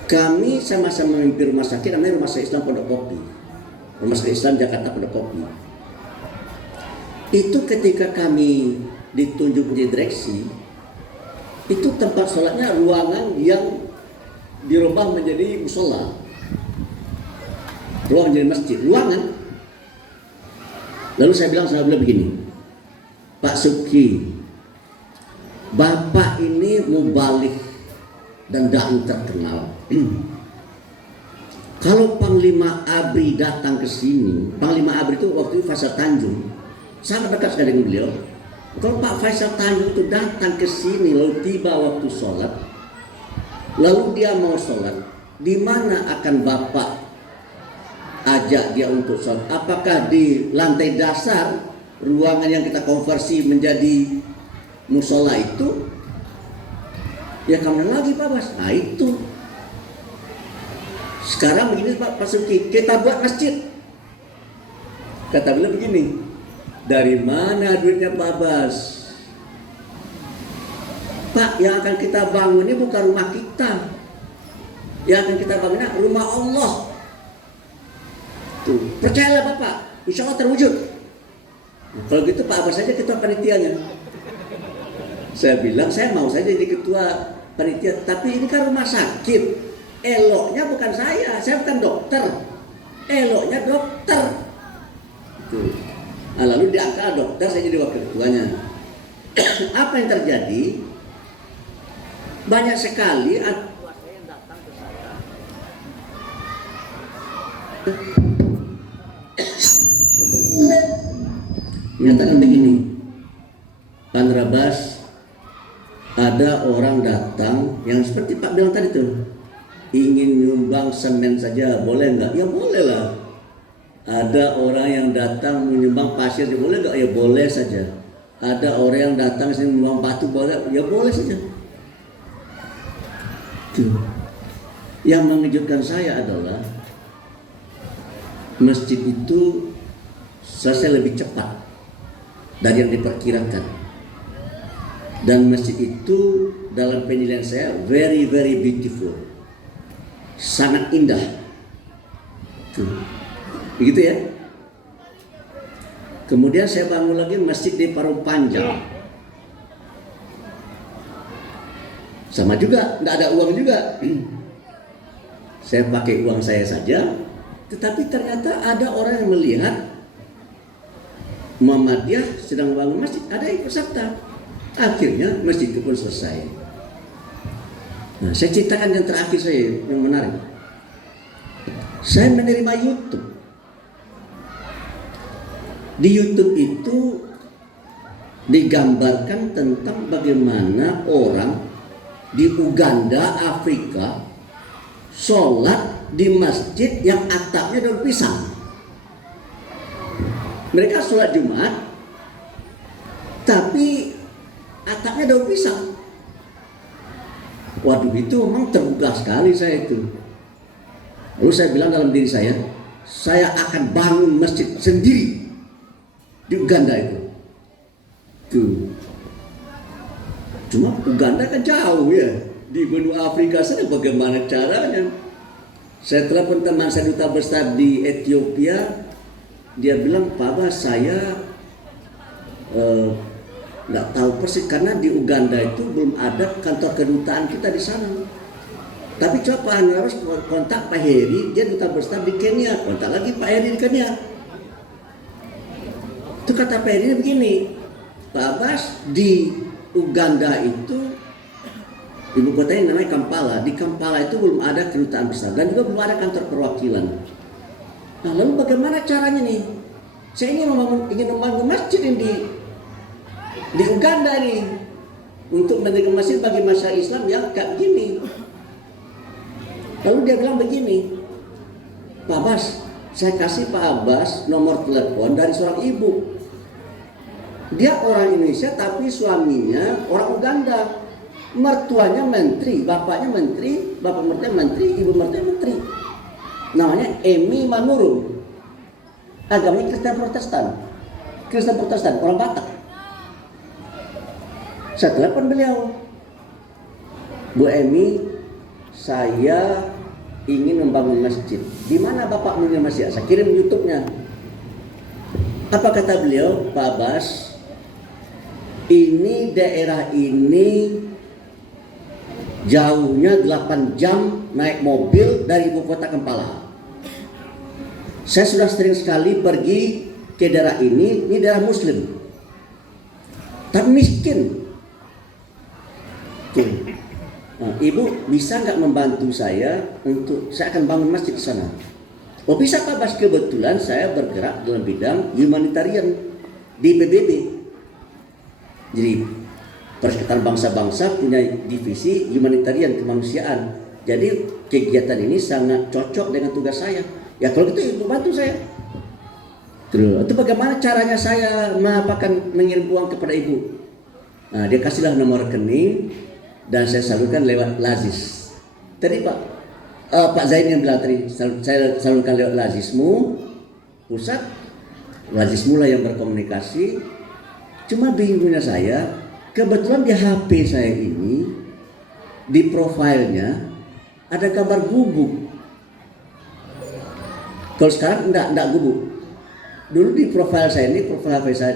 kami sama-sama memimpin rumah sakit namanya Rumah Sakit Islam Pondok Kopi, Rumah Sakit Islam Jakarta Pondok Kopi. Itu ketika kami ditunjuk menjadi direksi, itu tempat sholatnya ruangan yang dirubah menjadi musola, ruangan menjadi masjid, ruangan. Lalu saya bilang sama beliau begini, Pak Subki, Bapak ini mubalik dan dai terkenal. Kalau Panglima ABRI datang ke sini, Panglima ABRI itu waktu itu Faisal Tanjung, sangat dekat sekali dengan beliau. Kalau Pak Faisal Tanjung itu datang ke sini lalu tiba waktu sholat, lalu dia mau sholat, di mana akan Bapak ajak dia untuk sholat? Apakah di lantai dasar ruangan yang kita konversi menjadi musola itu? Ya kemana lagi Pak Bas? Nah itu. Sekarang begini Pak Suki, kita buat masjid. Kata beliau begini, dari mana duitnya Pak Bas? Pak, yang akan kita bangun ini bukan rumah kita. Yang akan kita bangunnya rumah Allah. Tuh, percayalah Bapak, insya Allah terwujud. Kalau gitu Pak Abbas saja ketua panitianya. Saya bilang saya mau saja jadi ketua panitia, tapi ini kan rumah sakit. Eloknya bukan saya bukan dokter. Eloknya dokter. Tuh. Nah, lalu diangkat dokter, saya jadi wakil ketuanya. Apa yang terjadi? Banyak sekali menyatakan begini, Pak Rabas, ada orang datang yang seperti Pak bilang tadi tuh, ingin nyumbang semen saja, boleh nggak? Ya boleh lah. Ada orang yang datang menyumbang pasir, ya boleh nggak? Ya boleh saja. Ada orang yang datang sini menyumbang batu, boleh? Ya boleh saja. Tuh. Yang mengejutkan saya adalah masjid itu selesai lebih cepat dari yang diperkirakan, dan masjid itu dalam penilaian saya very very beautiful, sangat indah. Tuh. Begitu ya. Kemudian saya bangun lagi masjid di Parung Panjang, sama juga, tidak ada uang juga. Saya pakai uang saya saja, tetapi ternyata ada orang yang melihat Muhammadiyah sedang membangun masjid, ada yang ikut serta. Akhirnya masjid itu pun selesai. Nah, saya ceritakan yang terakhir saya yang menarik. Saya menerima YouTube. Di YouTube itu digambarkan tentang bagaimana orang di Uganda, Afrika, sholat di masjid yang atapnya daun pisang. Mereka sholat Jumat, tapi atapnya daun pisang. Waduh, itu memang terbuka sekali saya itu. Lalu saya bilang dalam diri saya akan bangun masjid sendiri di Uganda itu. Tuh. Cuma Uganda kan jauh ya, di benua Afrika sana bagaimana caranya? Saya telepon teman saya duta besar di Ethiopia, dia bilang, Pak Bas, saya nggak tahu persis karena di Uganda itu belum ada kantor kedutaan kita di sana. Tapi coba Pak harus kontak Pak Heri, dia duta besar di Kenya, kontak lagi Pak Heri di Kenya. Itu kata Pak Heri begini, Pak Bas, di Uganda itu ibu kotanya namanya Kampala. Di Kampala itu belum ada kedutaan besar dan juga belum ada kantor perwakilan. Nah, lalu bagaimana caranya nih? Saya ingin membangun masjid ini di Uganda nih untuk mendirikan masjid bagi masyarakat Islam yang kayak gini. Lalu dia bilang begini, Pak Abbas, saya kasih Pak Abbas nomor telepon dari seorang ibu. Dia orang Indonesia tapi suaminya orang Uganda. Mertuanya menteri, bapaknya menteri, bapak mertua menteri, ibu mertua menteri. Namanya Emi Manurung. Agamanya Kristen Protestan, orang Batak. Saya telepon beliau, Bu Emi, saya ingin membangun masjid. Di mana bapak membangun masjid? Saya kirim YouTube-nya. Apa kata beliau, Pak Abbas? Ini daerah ini jauhnya 8 jam naik mobil dari ibu kota Kampala. Saya sudah sering sekali pergi ke daerah ini daerah Muslim, tapi miskin. Nah, ibu bisa nggak membantu saya untuk saya akan bangun masjid di sana? Oh bisa Pak Bas, kebetulan saya bergerak dalam bidang humanitarian di PBB. Jadi Perserikatan Bangsa-Bangsa punya divisi humanitarian kemanusiaan. Jadi kegiatan ini sangat cocok dengan tugas saya. Ya kalau gitu ibu bantu saya. Terus, itu bagaimana caranya saya mengirim uang kepada ibu? Nah, dia kasihlah nomor rekening dan saya salurkan lewat Lazis. Tadi Pak Zain yang bilang tadi, saya salurkan lewat Lazismu pusat, Lazismu lah yang berkomunikasi. Cuma bingungnya saya, kebetulan di HP saya ini, di profilnya ada gambar gubuk. Kalau sekarang enggak gubuk. Dulu di profil saya ini, profil HP saya,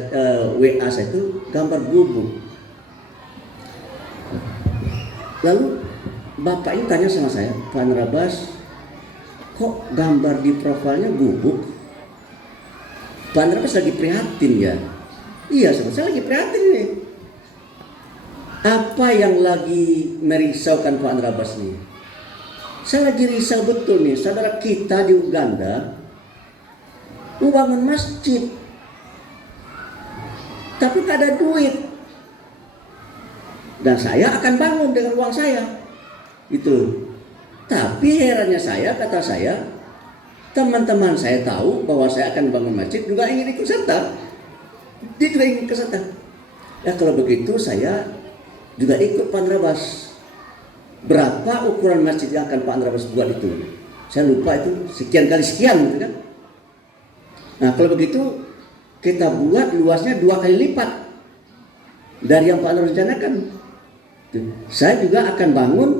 WA saya itu gambar gubuk. Lalu bapak ini tanya sama saya, Pak Anrabas, kok gambar di profilnya gubuk? Pak Anrabas lagi prihatin ya? Iya, saya lagi prihatin nih. Apa yang lagi merisaukan Pak Anrabas nih? Saya lagi risau betul nih, saudara kita di Uganda membangun masjid, tapi gak ada duit. Dan saya akan bangun dengan uang saya. Itu. Tapi herannya saya, kata saya, teman-teman saya tahu bahwa saya akan bangun masjid, juga ingin ikut serta. Dia juga ingin ikut serta. Ya kalau begitu saya juga ikut Pak Anrabas. Berapa ukuran masjid yang akan Pak Anrabas buat itu? Saya lupa itu, sekian kali sekian gitu kan. Nah kalau begitu kita buat luasnya 2 kali lipat dari yang Pak Anrabas rencanakan. Saya juga akan bangun,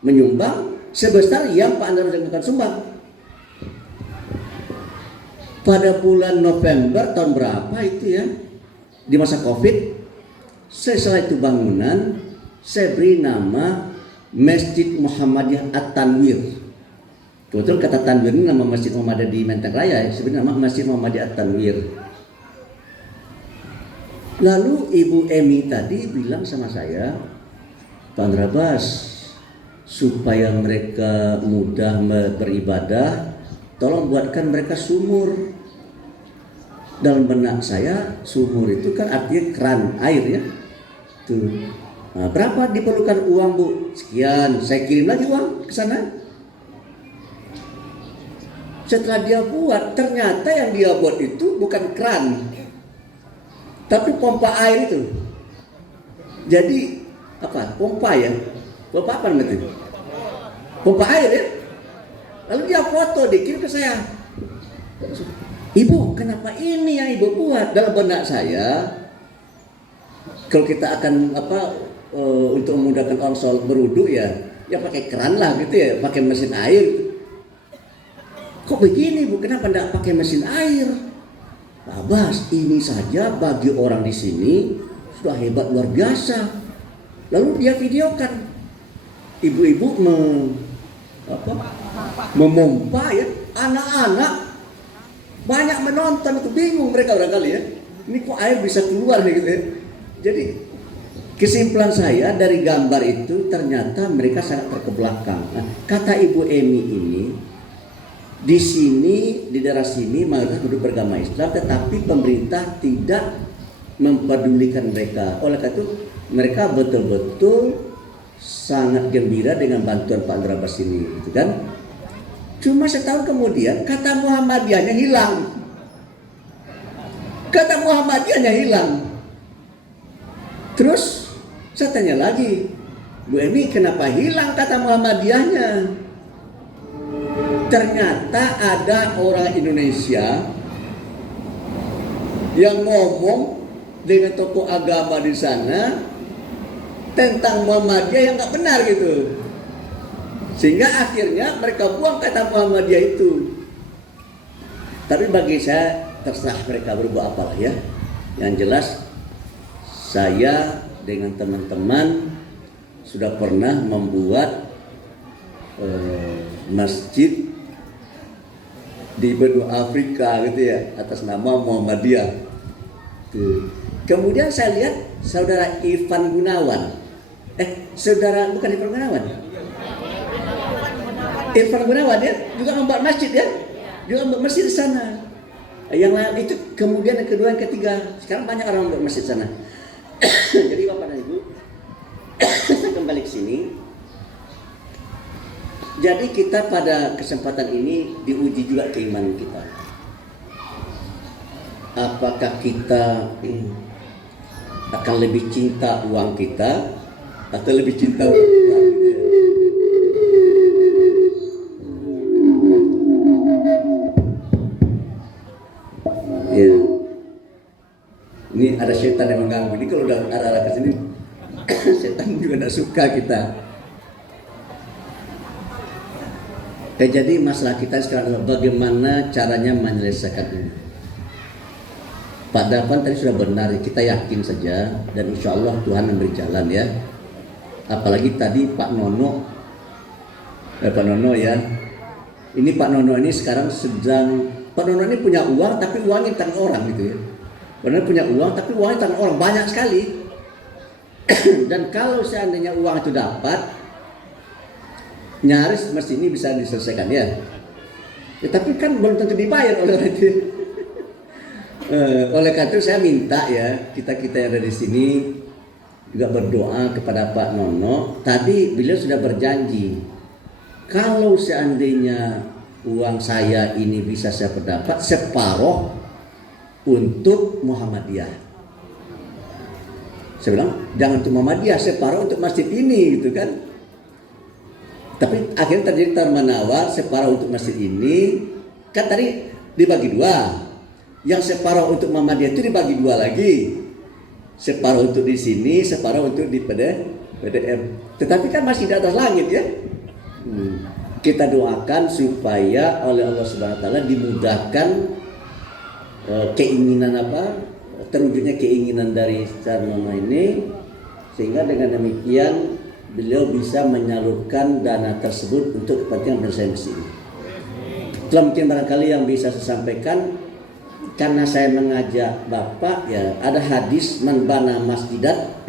menyumbang sebesar yang Pak Anrabas akan sumbang. Pada bulan November tahun berapa itu ya, di masa Covid, setelah itu bangunan saya beri nama Masjid Muhammadiyah At-Tanwir. Kebetulan kata Tanwir ini nama Masjid Muhammadiyah di Menteng Raya, sebenarnya nama Masjid Muhammadiyah At-Tanwir. Lalu Ibu Emi tadi bilang sama saya, Pak Anrabas, supaya mereka mudah beribadah, tolong buatkan mereka sumur. Dalam benak saya, sumur itu kan artinya keran air ya. Tuh. Nah, berapa diperlukan uang Bu? Sekian, saya kirim lagi uang ke sana. Setelah dia buat, ternyata yang dia buat itu bukan keran, tapi pompa air itu. Jadi apa? Pompa ya? Pompa apa namanya? Pompa air ya? Lalu dia foto, dikirim ke saya. Ibu, kenapa ini yang ibu buat? Dalam benak saya, kalau kita akan untuk memudahkan orang soal berwudu ya pakai keran lah gitu ya, pakai mesin air. Kok begini Bu? Kenapa enggak pakai mesin air? Bas, ini saja bagi orang di sini sudah hebat luar biasa. Lalu dia videokan ibu-ibu memompa ya, anak-anak banyak menonton itu, bingung mereka barangkali ya. Ini kok air bisa keluar nih gitu ya. Jadi kesimpulan saya dari gambar itu ternyata mereka sangat terkebelakang. Nah, kata Ibu Emi ini, di sini, di daerah sini mayoritas penduduk beragama Islam, tetapi pemerintah tidak mempedulikan mereka. Oleh karena itu mereka betul-betul sangat gembira dengan bantuan Pak Anrabas ini, gitu kan? Cuma setahun kemudian kata Muhammadiyahnya hilang. Kata Muhammadiyahnya hilang. Terus saya tanya lagi, Bu Emi, kenapa hilang kata Muhammadiyahnya? Ternyata ada orang Indonesia yang ngomong dengan tokoh agama di sana tentang Muhammadiyah yang nggak benar gitu, sehingga akhirnya mereka buang kata Muhammadiyah itu. Tapi bagi saya terserah mereka berbuat apalah ya. Yang jelas saya dengan teman-teman sudah pernah membuat masjid di benua Afrika gitu ya, atas nama Muhammadiyah. Tuh. Kemudian saya lihat saudara Ivan Gunawan, bukan Ivan Gunawan, Ivan Gunawan ya, juga membuat masjid ya, juga membuat masjid di sana. Yang lain itu kemudian yang kedua, yang ketiga, sekarang banyak orang membuat masjid di sana. Jadi Bapak dan Ibu, saya kembali ke sini. Jadi kita pada kesempatan ini diuji juga keimanan kita. Apakah kita akan lebih cinta uang kita atau lebih cinta uang kita? Ya. Ini ada setan yang mengganggu. Ini kalau udah arah-arah ke sini, setan juga tidak suka kita. Jadi masalah kita sekarang adalah bagaimana caranya menyelesaikan ini. Pak Davan tadi sudah benar, kita yakin saja dan insya Allah Tuhan memberi jalan ya. Apalagi tadi Pak Nono ya. Ini Pak Nono ini sekarang Pak Nono ini punya uang tapi uangnya di tangan orang gitu ya. Pak Nono punya uang tapi uangnya di tangan orang banyak sekali. Dan kalau seandainya uang itu dapat, nyaris mesti ini bisa diselesaikan ya. Tapi kan belum tentu dibayar oleh orang itu. Oleh karena itu saya minta ya kita yang ada di sini juga berdoa kepada Pak Nono. Tadi beliau sudah berjanji kalau seandainya uang saya ini bisa saya pendapat separuh untuk Muhammadiyah. Saya bilang jangan untuk Muhammadiyah, separuh untuk masjid ini gitu kan. Tapi akhirnya terjadi tawar-menawar, separuh untuk masjid ini kan tadi dibagi dua. Yang separuh untuk Muhammadiyah itu dibagi dua lagi. Separuh untuk di sini, separuh untuk di PDM. Tetapi kan masih di atas langit ya. Kita doakan supaya oleh Allah Subhanahu wa taala dimudahkan keinginan terwujudnya keinginan dari Sarnono ini, sehingga dengan demikian beliau bisa menyalurkan dana tersebut untuk kepentingan bangsa ini. Itulah mungkin barangkali yang bisa saya sampaikan. Karena saya mengajak Bapak ya, ada hadis man bana masjidat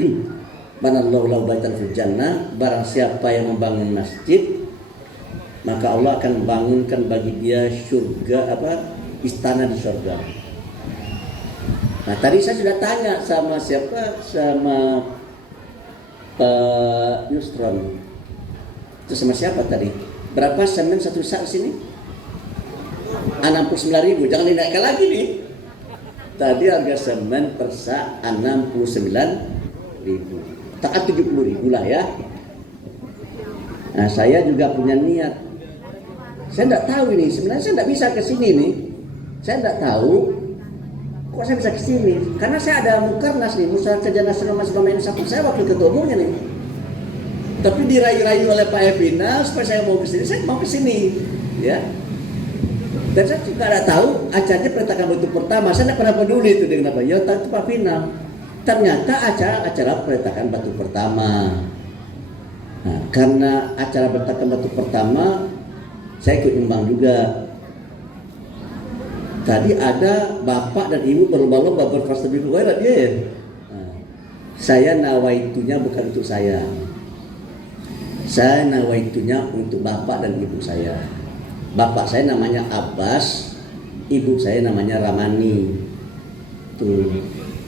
banallahu lahu baitan fil jannah, barang siapa yang membangun masjid maka Allah akan membangunkan bagi dia surga istana di surga. Nah, tadi saya sudah tanya sama Pak Yusron. Itu sama siapa tadi? Berapa semen satu sak sini? 69.000, jangan dinaikkan lagi nih. Tadi harga semen per sak 69.000. Tak 70.000 lah ya. Nah, saya juga punya niat. Saya tidak tahu ini, sebenarnya saya tidak bisa ke sini nih. Saya tidak tahu kok saya bisa ke sini. Karena saya ada Mukarnas nih, Musyawarah Kerja Nasional Mahasiswa Indonesia, saya wakil ketua umumnya nih. Tapi dirayu-rayu oleh Pak Evina supaya saya mau ke sini, saya mau ke sini, ya. Dan saya juga tidak tahu acaranya peletakan batu pertama. Saya tidak pernah peduli itu dengan apa. Ya, itu Pak Vina. Ternyata acara peletakan batu pertama. Nah, karena acara peletakan batu pertama, saya ikut nyumbang juga. Tadi ada bapak dan ibu berlomba-lomba berfastabil khairat dia ya. Nah, saya nawaitunya bukan untuk saya. Saya nawaitunya untuk bapak dan ibu saya. Bapak saya namanya Abbas, ibu saya namanya Ramani. Tuh.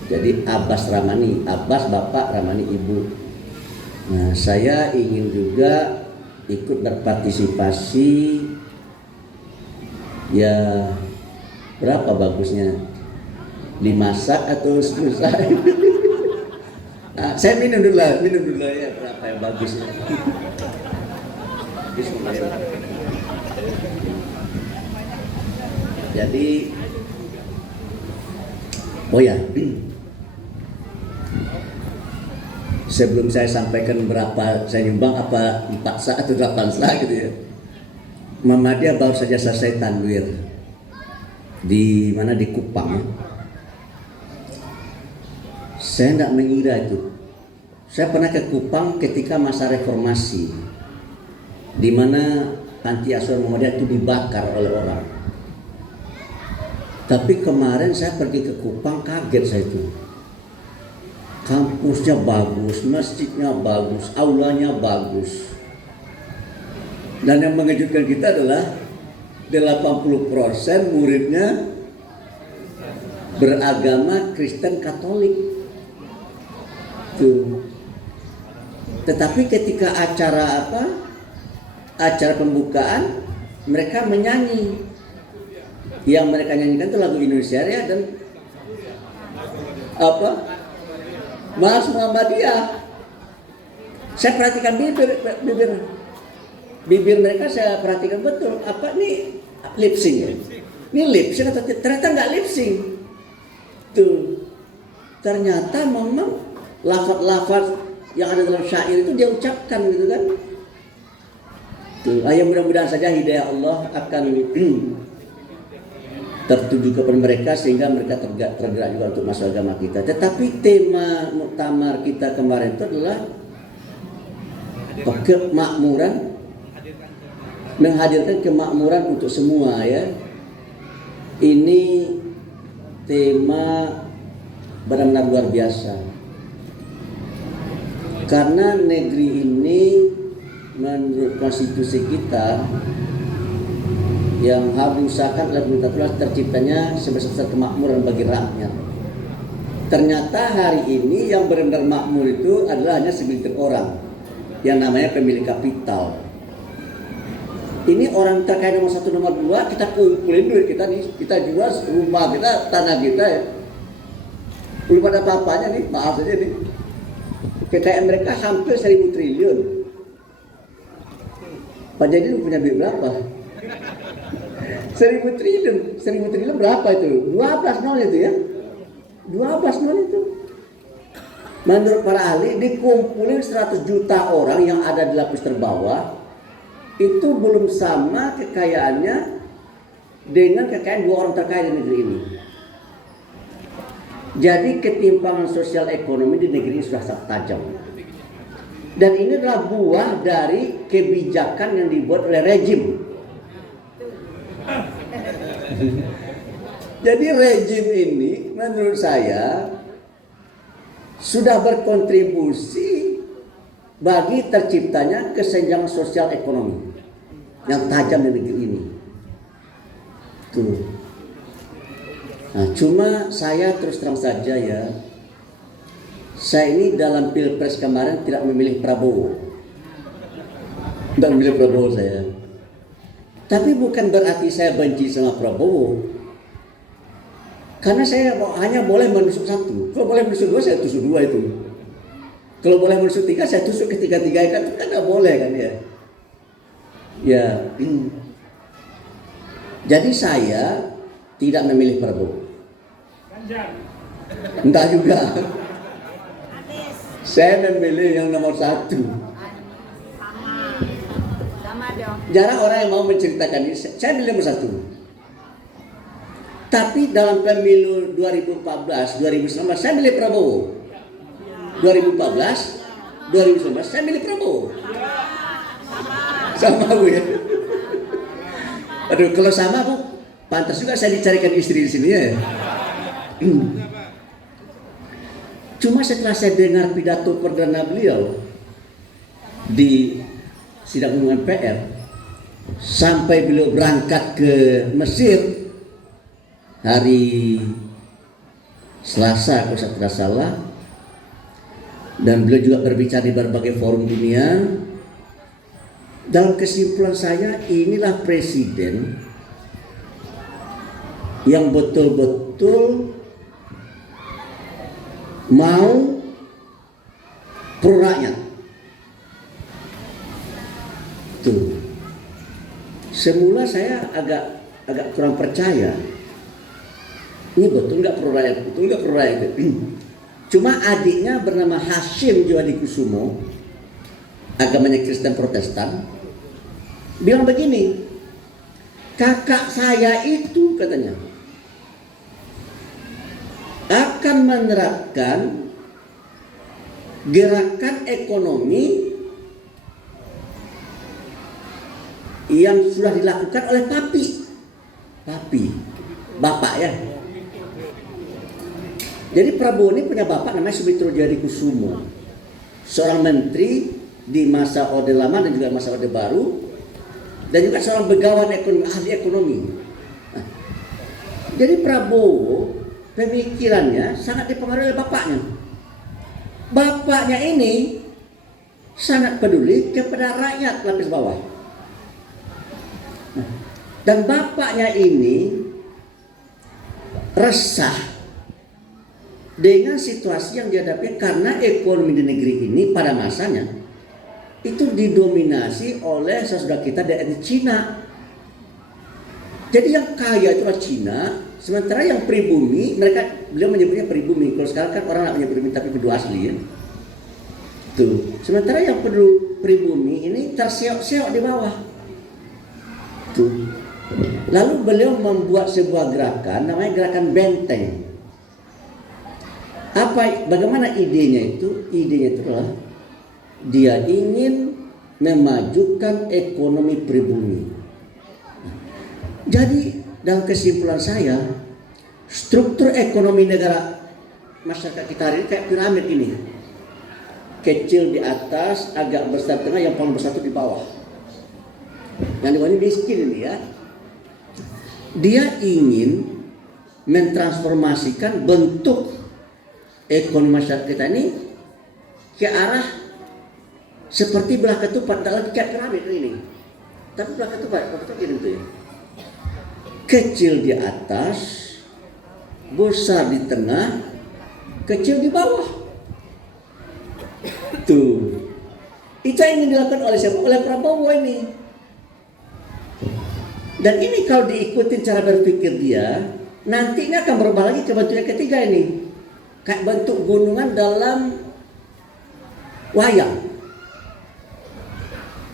Jadi Abbas Ramani, Abbas bapak, Ramani ibu. Nah, saya ingin juga ikut berpartisipasi. Ya, berapa bagusnya? 5 sak atau 10 sak? Nah, saya minum dulu ya, berapa yang bagusnya? Jadi, oh ya, sebelum saya sampaikan berapa saya nyumbang, apa 4 sak atau 8 sak gitu ya. Muhammadiyah baru saja selesai tanwir di mana, di Kupang. Saya tidak mengira itu. Saya pernah ke Kupang ketika masa reformasi, di mana panti asuhan Muhammadiyah itu dibakar oleh orang. Tapi kemarin saya pergi ke Kupang, kaget saya itu. Kampusnya bagus, masjidnya bagus, aulanya bagus. Dan yang mengejutkan kita adalah 80% muridnya beragama Kristen Katolik. Tuh. Tetapi ketika acara acara pembukaan mereka menyanyi. Yang mereka nyanyikan itu lagu Indonesia Raya dan apa? Mas Muhammadiyah. Saya perhatikan bibir mereka, saya perhatikan betul. Apa nih lip sync ya? Ini lip sync atau ternyata nggak lip sync. Tuh. Ternyata memang lafaz-lafaz yang ada dalam syair itu dia ucapkan gitu kan. Tuh, ayo mudah-mudahan saja hidayah Allah akan tertuju kepada mereka sehingga mereka tergerak juga untuk masuk agama kita. Tetapi tema muktamar kita kemarin itu adalah kemakmuran, menghadirkan kemakmuran untuk semua ya. Ini tema benar-benar luar biasa. Karena negeri ini menurut konstitusi kita yang harus diusahakan adalah betul-betul terciptanya sebesar kemakmuran bagi rakyat. Ternyata hari ini yang benar-benar makmur itu adalah hanya segelintir orang yang namanya pemilik kapital. Ini orang terkait nomor 1 nomor 2 kita kumpulin duit kita nih, kita jual rumah kita, tanah kita ya. Belum ada apa-apanya nih, maaf saja nih. Kekayaan mereka hampir 1.000 triliun. Pak Jadi punya duit berapa? 1.000 triliun berapa itu? 12 nol itu ya? 12 nol itu. Menurut para ahli dikumpulin 100 juta orang yang ada di lapis terbawah itu belum sama kekayaannya dengan kekayaan 2 orang terkaya di negeri ini. Jadi ketimpangan sosial ekonomi di negeri ini sudah sangat tajam. Dan ini adalah buah dari kebijakan yang dibuat oleh rejim. Jadi rejim ini menurut saya sudah berkontribusi bagi terciptanya kesenjangan sosial ekonomi yang tajam di negeri ini. Tuh. Nah, cuma saya terus terang saja ya, saya ini dalam Pilpres kemarin tidak memilih Prabowo. Tidak memilih Prabowo saya. Tapi bukan berarti saya benci sama Prabowo. Karena saya hanya boleh menusuk satu. Kalau boleh menusuk 2, saya tusuk 2 itu. Kalau boleh menusuk 3, saya tusuk ketiga-tiga kan nggak boleh kan ya. Ya. Jadi saya tidak memilih Prabowo. Entah juga. Saya memilih yang nomor 1. Sama dong. Jarang orang yang mau menceritakan ini. Saya milih nomor 1. Tapi dalam pemilu 2014, 2019 saya milih Prabowo. 2014, 2019 saya milih Prabowo. Sama Bu ya. Aduh, kalau sama Bu, pantas juga saya dicarikan istri di sini ya. Cuma setelah saya dengar pidato perdana beliau di sidang umum MPR sampai beliau berangkat ke Mesir hari Selasa kalau saya tidak salah, dan beliau juga berbicara di berbagai forum dunia. Dalam kesimpulan saya, inilah presiden yang betul-betul mau pro rakyat. Tuh. Semula saya agak kurang percaya. Ini betul nggak pro rakyat? Betul nggak pro rakyat? Cuma adiknya bernama Hashim Djuhadikusumo, agamanya Kristen Protestan, bilang begini, kakak saya itu katanya akan menerapkan gerakan ekonomi yang sudah dilakukan oleh papi, bapak ya. Jadi Prabowo ini punya bapak namanya Sumitro Djuhadikusumo, seorang menteri di masa Orde Lama dan juga masa Orde Baru, dan juga seorang begawan ekonomi, ahli ekonomi. Nah, jadi Prabowo pemikirannya sangat dipengaruhi oleh bapaknya. Bapaknya ini sangat peduli kepada rakyat lapis bawah. Dan bapaknya ini resah dengan situasi yang dihadapi karena ekonomi di negeri ini pada masanya itu didominasi oleh saudara kita dari Cina. Jadi yang kaya itu adalah Cina, sementara yang pribumi, beliau menyebutnya pribumi. Kalau sekarang kan orang nggak menyebut pribumi tapi penduduk asli ya. Tuh. Sementara yang pribumi ini terseok-seok di bawah. Tuh. Lalu beliau membuat sebuah gerakan namanya gerakan benteng. Bagaimana idenya itu? Idenya itu adalah dia ingin memajukan ekonomi pribumi. Jadi dalam kesimpulan saya, struktur ekonomi negara masyarakat kita hari ini kayak piramid ini. Kecil di atas, agak besar tengah, yang paling besar itu di bawah. Yang di bawah ini miskin ini ya. Dia ingin mentransformasikan bentuk ekonomi masyarakat kita ini ke arah seperti belah ketupat, tak lagi kayak piramid ini. Tapi belah ketupat gini tuh ya. Kecil di atas, besar di tengah, kecil di bawah. Tuh. Itu yang ingin dilakukan oleh siapa? Oleh Prabowo ini. Dan ini kalau diikuti cara berpikir dia, nanti ini akan berubah lagi ke bentuk yang ketiga ini. Kayak bentuk gunungan dalam wayang.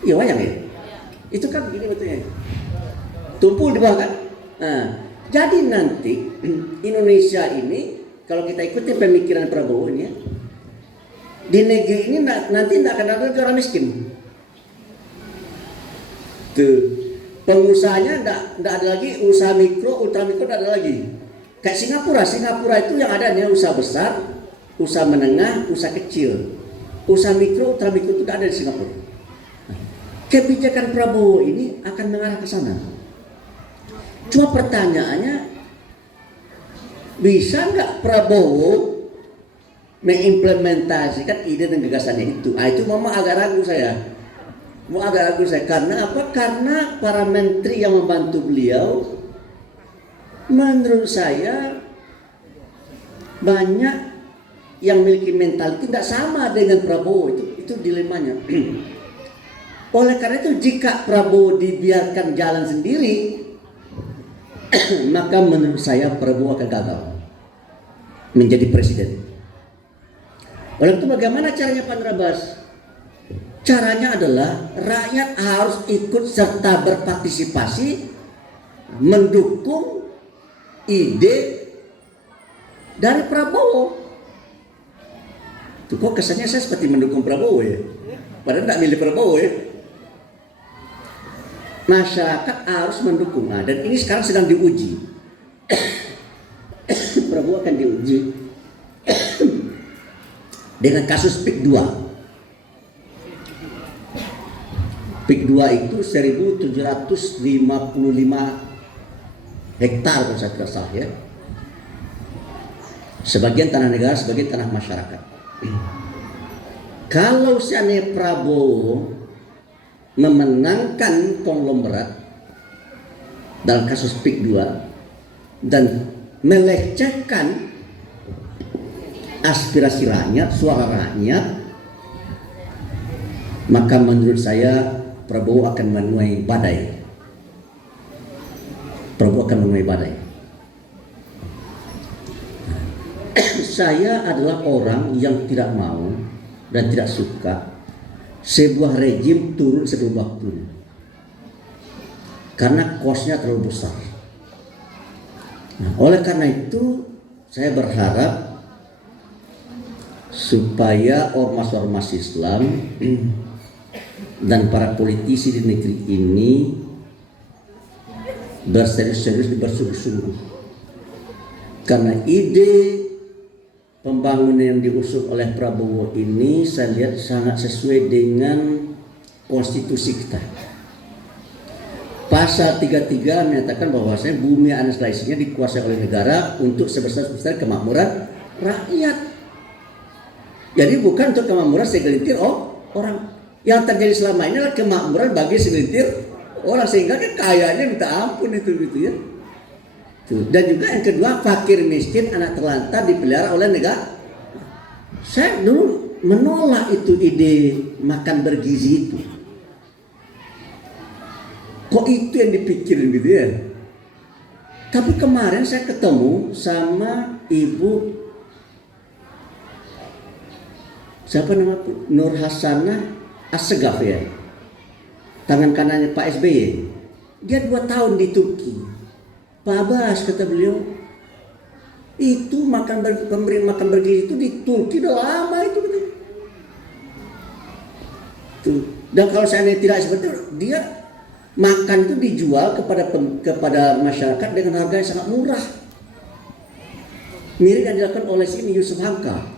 Iya wayang ya? Itu kan begini bentuknya. Tumpul di bawah kan? Nah, jadi nanti Indonesia ini kalau kita ikuti pemikiran Prabowo ini ya, di negeri ini nanti tidak akan ada orang miskin. Tuh, pengusahanya tidak ada lagi usaha mikro, ultra mikro tidak ada lagi. Kayak Singapura itu yang ada hanya usaha besar, usaha menengah, usaha kecil. Usaha mikro, ultra mikro itu tidak ada di Singapura. Kebijakan Prabowo ini akan mengarah ke sana. Cuma pertanyaannya, bisa nggak Prabowo mengimplementasikan ide dan gagasannya itu? Itu memang agak ragu saya. Karena apa? Karena para menteri yang membantu beliau, menurut saya banyak yang memiliki mental tidak sama dengan Prabowo. Itu dilemanya. Oleh karena itu, jika Prabowo dibiarkan jalan sendiri, maka menurut saya Prabowo akan gagal menjadi presiden. Oleh itu bagaimana caranya Pak Andrabas? Caranya adalah rakyat harus ikut serta berpartisipasi mendukung ide dari Prabowo. Tuh, kok kesannya saya seperti mendukung Prabowo ya? Padahal tidak milih Prabowo ya. Masyarakat harus mendukung. Nah, dan ini sekarang sedang diuji. Prabowo akan diuji dengan kasus PIK 2. PIK 2 itu 1.755 hektar kalau saya tidak salah ya. Sebagian tanah negara, sebagian tanah masyarakat. Kalau seandainya Prabowo memenangkan konglomerat dalam kasus PIK 2 dan melecehkan aspirasi rakyat, suara rakyat, maka menurut saya Prabowo akan menuai badai. Saya adalah orang yang tidak mau dan tidak suka sebuah rejim turun sebelum waktunya, karena kosnya terlalu besar. Nah, oleh karena itu saya berharap supaya ormas-ormas Islam dan para politisi di negeri ini berserius-serius, bersungguh-sungguh, karena ide pembangunan yang diusung oleh Prabowo ini saya lihat sangat sesuai dengan konstitusi kita. Pasal 33 menyatakan bahwasanya bumi dan seisinya dikuasai oleh negara untuk sebesar-besar kemakmuran rakyat. Jadi bukan untuk kemakmuran segelintir orang. Yang terjadi selama ini adalah kemakmuran bagi segelintir orang, sehingga kan kayanya minta ampun itu gitu ya. Tuh. Dan juga yang kedua, fakir miskin anak terlantar dipelihara oleh negara. Saya dulu menolak itu ide makan bergizi itu. Kok itu yang dipikirin gitu ya? Tapi kemarin saya ketemu sama Ibu siapa nama Nur Hasanah Assegaf ya, tangan kanannya Pak SBY. Dia 2 tahun di Turki. Pak Abbas, kata beliau, itu pemberian makan bergizi itu di Turki udah lama itu. Tuh. Dan kalau saya tidak seperti itu, dia makan itu dijual kepada masyarakat dengan harga yang sangat murah. Mirip yang dilakukan oleh sini Yusuf Hamka.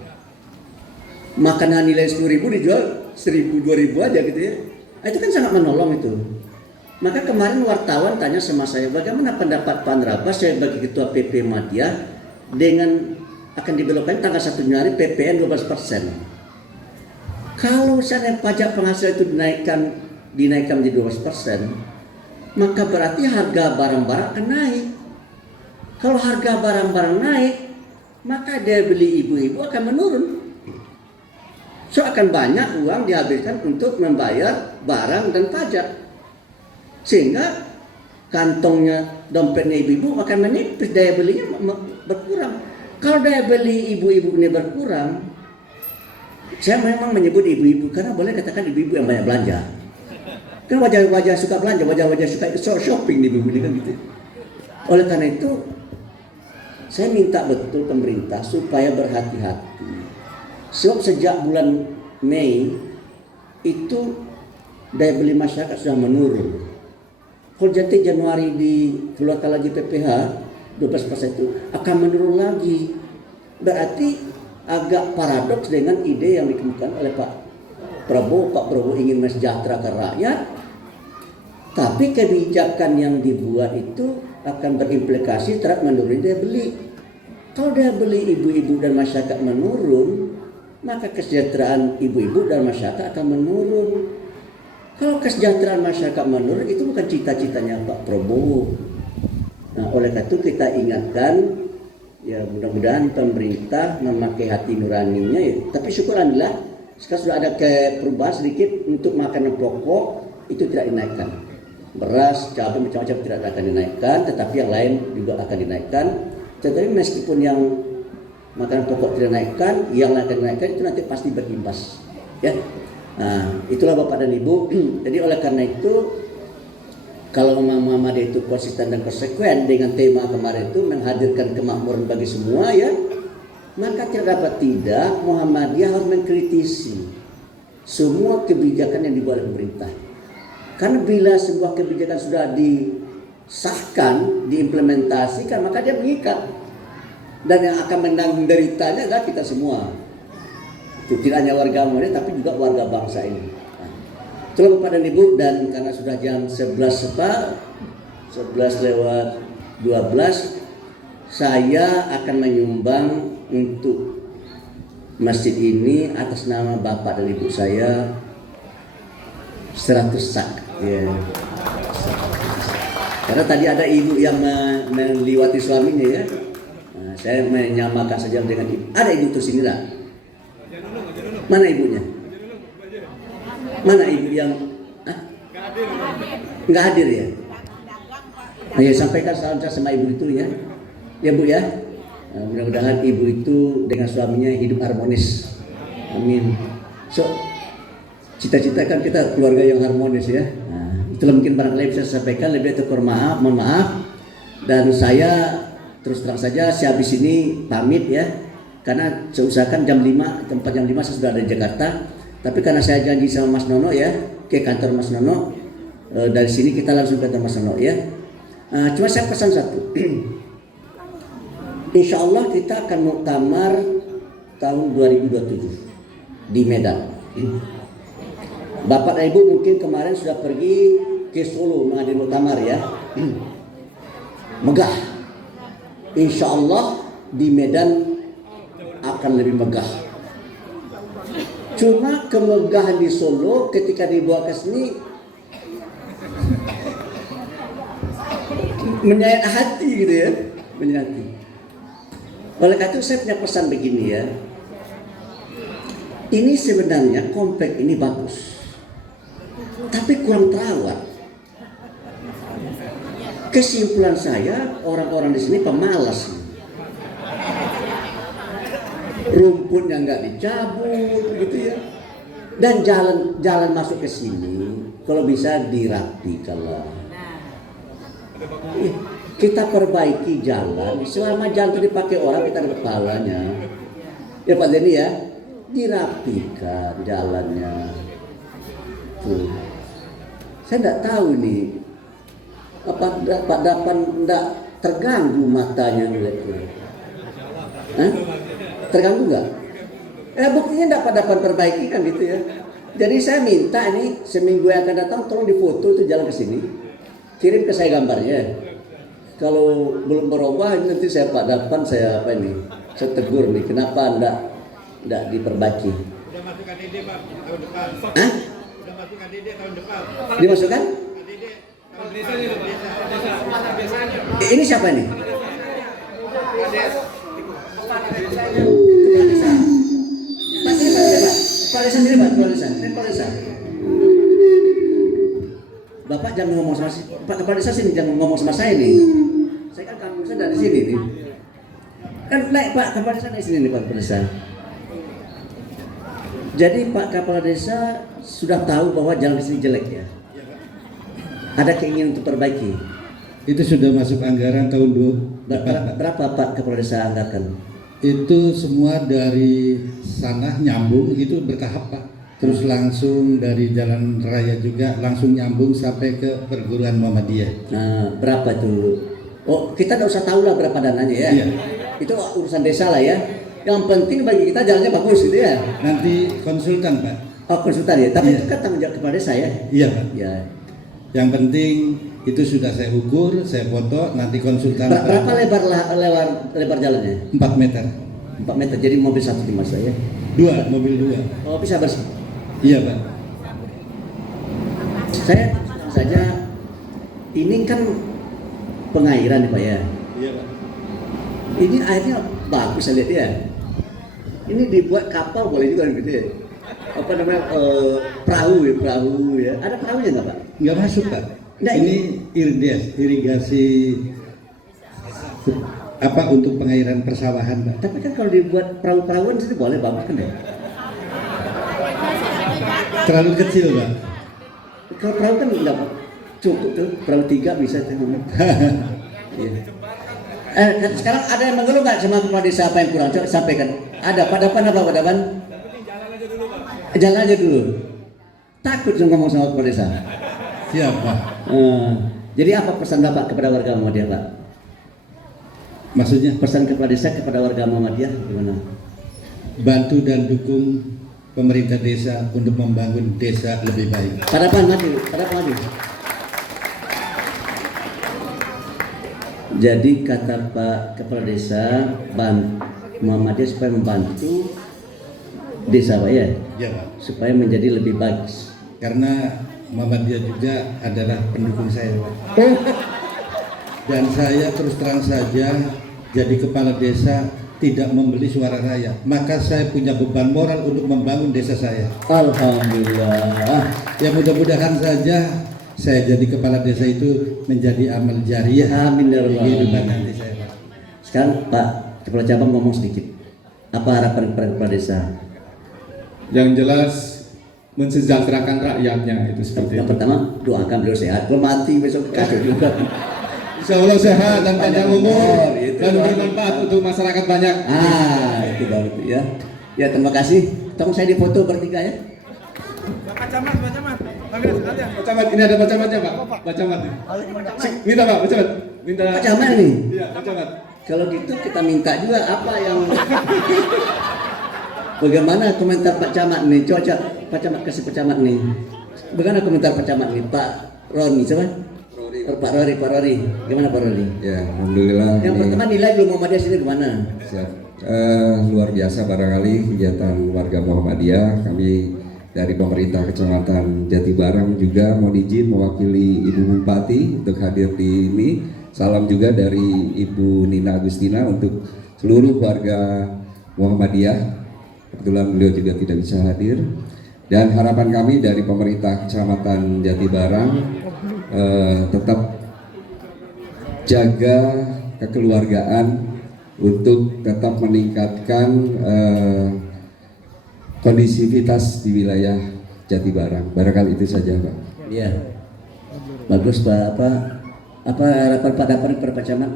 Makanan nilai 10.000 dijual 1.000, 2.000 aja gitu ya. Itu kan sangat menolong itu. Maka kemarin wartawan tanya sama saya, bagaimana pendapat Pak Nraba sebagai Ketua PP Muhammadiyah dengan akan dibelokkan tanggal 1 Januari PPN 12%. Kalau misalnya pajak penghasilan itu dinaikkan menjadi 12%, maka berarti harga barang-barang akan naik. Kalau harga barang-barang naik, maka daya beli ibu-ibu akan menurun. So akan banyak uang dihabiskan untuk membayar barang dan pajak. Sehingga kantongnya, dompetnya ibu-ibu akan menipis, daya belinya berkurang. Kalau daya beli ibu-ibu ini berkurang, saya memang menyebut ibu-ibu karena boleh katakan ibu-ibu yang banyak belanja. Kan wajah-wajah suka belanja, wajah-wajah suka shopping di ibu-ibu ini kan gitu. Oleh karena itu, saya minta betul pemerintah supaya berhati-hati. Sebab sejak bulan Mei itu daya beli masyarakat sudah menurun. Kalau jadi Januari dikeluarkan lagi PPh 12% itu akan menurun lagi. Berarti agak paradoks dengan ide yang dikemukakan oleh Pak Prabowo. Pak Prabowo ingin mensejahterakan rakyat, tapi kebijakan yang dibuat itu akan berimplikasi terhadap menurunnya daya beli. Kalau daya beli ibu-ibu dan masyarakat menurun, maka kesejahteraan ibu-ibu dan masyarakat akan menurun. Kalau kesejahteraan masyarakat menurun, itu bukan cita-citanya Pak Prabowo. Nah, oleh karena itu kita ingatkan, ya mudah-mudahan pemerintah memakai hati nuraninya ya. Tapi syukur alhamdulillah, sekarang sudah ada perubahan sedikit untuk makanan pokok itu tidak dinaikkan. Beras, cabai macam-macam tidak akan dinaikkan, tetapi yang lain juga akan dinaikkan. Tetapi meskipun yang makanan pokok tidak dinaikkan, yang lain akan dinaikkan, itu nanti pasti berimbas. Ya, nah, itulah Bapak dan Ibu. Jadi oleh karena itu, kalau Muhammadiyah itu konsisten dan konsekuen dengan tema kemarin itu menghadirkan kemakmuran bagi semua ya, maka tidak dapat tidak Muhammadiyah harus mengkritisi semua kebijakan yang dibuat oleh pemerintah. Karena bila sebuah kebijakan sudah disahkan, diimplementasikan, maka dia mengikat. Dan yang akan menanggung deritanya adalah kita semua. Itu tidak hanya warga Muhammadiyah tapi juga warga bangsa ini. Itulah Bapak dan Ibu, dan karena sudah jam 11 lewat 12, saya akan menyumbang untuk masjid ini atas nama Bapak dan Ibu saya 100 sak. Ya. Karena tadi ada ibu yang meliwati suaminya ya. Nah, saya menyamakan saja dengan ibu. Ada ibu tuh sini lah. Mana ibunya? Mana ibu yang nggak hadir ya? Nah, ya sampaikan salam saya sama ibu itu ya. Ya Bu ya. Nah, mudah-mudahan ibu itu dengan suaminya hidup harmonis. Amin. So, cita-cita kan kita keluarga yang harmonis ya. Nah, itulah mungkin barangkali bisa saya sampaikan. Lebih kurang mohon maaf. Dan saya terus terang saja sehabis ini pamit ya. Karena saya usahakan jam 5, tempat jam 5 saya sudah ada di Jakarta. Tapi karena saya janji sama Mas Nono ya, ke kantor Mas Nono. Dari sini kita langsung ke kantor Mas Nono ya. Cuma saya pesan satu. Insya Allah kita akan muktamar tahun 2027 di Medan. Bapak dan Ibu mungkin kemarin sudah pergi ke Solo menghadiri muktamar ya. Megah. Insya Allah di Medan akan lebih megah. Cuma kemegahan di Solo ketika dibawa ke sini menyayat hati gitu ya, menyayat hati. Oleh karena itu saya punya pesan begini ya. Ini sebenarnya komplek ini bagus, tapi kurang terawat. Kesimpulan saya, orang-orang di sini pemalas. Rumputnya nggak dicabut, gitu ya. Dan jalan masuk ke sini, kalau bisa dirapikan lah. Kita perbaiki jalan, selama jalan itu dipakai orang kita dapat pahalanya. Ya Pak Denny ya, dirapikan jalannya. Tuh. Saya nggak tahu nih. Apa Pak Dapan enggak terganggu matanya ngeliatnya? Hah? Terganggu nggak? Buktinya enggak Pak Dapan perbaiki kan gitu ya. Jadi saya minta ini seminggu yang akan datang tolong difoto itu jalan ke sini. Kirim ke saya gambarnya. Kalau belum berubah nanti saya Pak Dapan saya tegur nih kenapa enggak diperbaiki. Udah masuk KDD Pak tahun depan. Hah? Udah masuk KDD tahun depan. Dimasukkan? Ini siapa nih? Kepala desa sendiri Pak, kepala desa. Bapak jangan ngomong sama Pak kepala desa sini, jangan ngomong sama saya nih. Saya kan kampung saya dari sini nih. Kan naik Pak kepala desa dari sini nih Pak kepala desa. Jadi Pak kepala desa sudah tahu bahwa jalan ke sini jelek ya. Ada keinginan untuk perbaiki. Itu sudah masuk anggaran tahun Berapa Pak kepala desa anggarkan? Itu semua dari sana nyambung itu bertahap Pak. Terus langsung dari jalan raya juga langsung nyambung sampai ke perguruan Muhammadiyah. Nah, berapa tuh? Oh, kita nggak usah tahu lah berapa dananya ya. Iya. Itu urusan desa lah ya. Yang penting bagi kita jalannya bagus gitu ya. Nanti konsultan Pak. Oh, konsultan ya. Tapi Iya. itu kan tanggung jawab kepala desa ya. Iya Pak. Ya. Yang penting itu sudah saya ukur, saya foto, nanti konsultan. Berapa lebar jalannya? 4 meter. 4 meter. Jadi mobil satu di masa ya. 2, mobil 2. Oh, bisa bersih. Iya Pak. Saya saja ini kan pengairan nih Pak ya. Iya Pak. Ini airnya bagus saya lihat ya. Ini dibuat kapal boleh juga gitu ya. Apa namanya perahu ya. Ada perahunya nggak Pak? Nggak masuk Pak. Nggak, Ini irigasi apa untuk pengairan persawahan Pak. Tapi kan kalau dibuat perahu-perahuan itu boleh bagus kan ya? Terlalu kecil Pak. Kalau perahu kan nggak cukup tuh, perahu 3 bisa tuh. Iya. Sekarang ada yang mengeluh nggak sama kepala desa apa yang kurang? Coba sampaikan. Ada Pak Dapan apa Pak Dapan? Jalan aja dulu. Takut ngomong sama kepala desa. Siap Pak. Jadi apa pesan Bapak kepada warga Muhammadiyah Pak? Maksudnya Pesan kepala desa kepada warga Muhammadiyah gimana? bantu dan dukung pemerintah desa untuk membangun desa lebih baik. Pak Dapan maju. Jadi kata Pak Kepala Desa Muhammadiyah supaya membantu desa Pak ya? Ya Pak. Supaya menjadi lebih bagus. Karena Muhammadiyah juga adalah pendukung saya Pak. Dan saya terus terang saja jadi kepala desa tidak membeli suara rakyat. Maka saya punya beban moral untuk membangun desa saya. Alhamdulillah. Ya mudah-mudahan saja saya jadi kepala desa itu menjadi amal jariah. Amin ya rabbal kehidupan alamin. nanti saya Pak. Sekarang Pak Kepala Cabang ngomong sedikit. Apa harapan kepada kepala desa? Yang jelas mensejahterakan rakyatnya itu seperti Yang itu. pertama doakan beliau sehat. Kalau mati besok kacau juga. Insya Allah sehat dan panjang umur Itu dan doang. bermanfaat untuk masyarakat banyak. Itu baru tuh ya. Ya terima kasih. Tolong saya difoto bertiga ya. Pak Camat. Panggil sekalian. Pak Camat, ini ada Pak Camatnya Pak. Pak Camat. Minta Pak Camat. Minta. Pak Camat nih. Iya Pak Camat. Kalau gitu kita minta juga apa yang bagaimana komentar Pak Camat nih? Coba Pak Camat kasih Pak Camat nih. Bagaimana komentar Pak Camat nih? Pak Roni siapa? Pak Rory. Gimana Pak Rory? Ya, alhamdulillah. Yang ini pertama nilai belum Muhammadiyah sini gimana? siap. Luar biasa barangkali kegiatan warga Muhammadiyah. Kami dari pemerintah Kecamatan Jatibarang juga mohon izin mewakili Ibu Bupati untuk hadir di ini. Salam juga dari Ibu Nina Agustina untuk seluruh warga Muhammadiyah. Kebetulan beliau juga tidak bisa hadir. Dan harapan kami dari pemerintah Kecamatan Jatibarang tetap jaga kekeluargaan untuk tetap meningkatkan kondisivitas di wilayah Jatibarang. Barangkali itu saja, Pak. Iya. Bagus Pak. Apa harapan Pak Dapan per Pak Camat?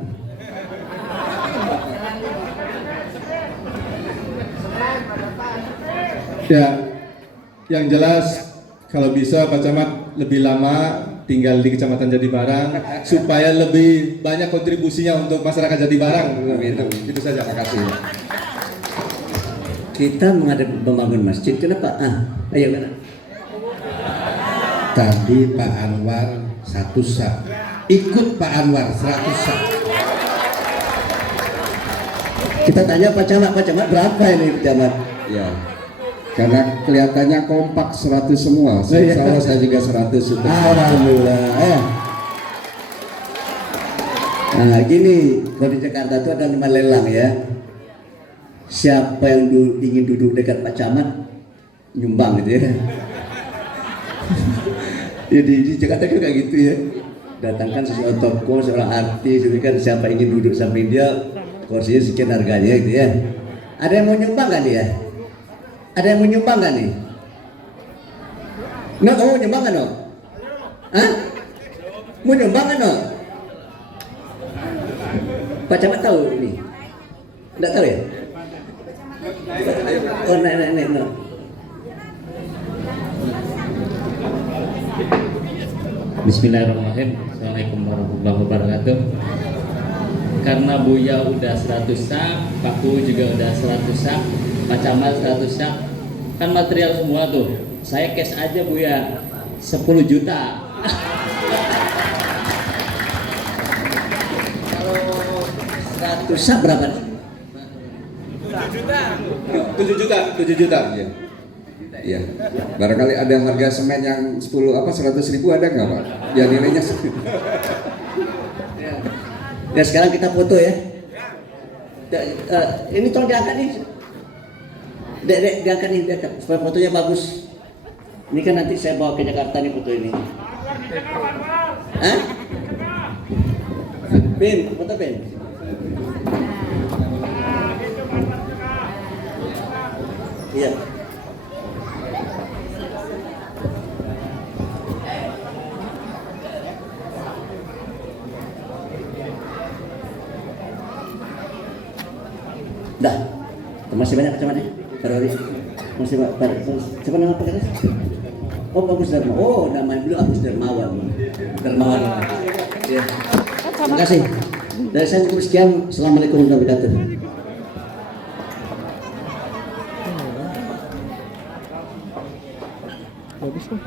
Ya, yang jelas kalau bisa Pak Camat lebih lama tinggal di Kecamatan Jatibarang supaya lebih banyak kontribusinya untuk masyarakat Jatibarang. Itu saja, makasih. Kita menghadapi membangun masjid, kenapa? Ayo mana? Tadi Pak Anwar 1 sak, ikut Pak Anwar 100 sak. Kita tanya Pak Camat berapa ini Pak Camat? Ya, karena kelihatannya kompak 100 semua. Saya juga 100. Alhamdulillah. Nah gini, kalau di Jakarta itu ada 5 lelang ya. Siapa yang ingin duduk dekat Pak Camat nyumbang gitu ya. Jadi di Jakarta juga gitu ya. Datangkan sesuatu tokoh, seorang artis, gitu kan, siapa ingin duduk samping dia, kursinya sekian harganya gitu ya. Ada yang mau nyumbang kan dia? Ada yang mau nyumbang kan nih? No, kamu mau nyumbang kan no? Hah? Mau nyumbang kan no? Pak Camat tahu ini? Enggak tahu ya? Oh, naik, no. Bismillahirrahmanirrahim. Assalamualaikum warahmatullahi wabarakatuh. Karena Buya udah 100 sak, Pak Ku juga udah 100 sak, Pak Camat 100 sak, kan material semua tuh. Saya cash aja Buya 10 juta. Kalau 100 sak berapa? 7 juta. Ya. Iya. Barangkali ada harga semen yang 100 ribu ada nggak, Pak? Ya nilainya. Ya sekarang kita foto ya. Ini tolong diangkat nih. Dek, diangkat nih, diangkat supaya fotonya bagus. Ini kan nanti saya bawa ke Jakarta nih foto ini. Hah? Pin, foto pin. Iya. Dah, masih banyak kecamatan teroris. Masih banyak. Siapa nama Pak Kades? Oh, Agus Darmawan. Oh, namanya dulu Agus Darmawan. Ya. Terima kasih. Dari saya cukup sekian. Assalamualaikum warahmatullahi wabarakatuh. Bagus tuh.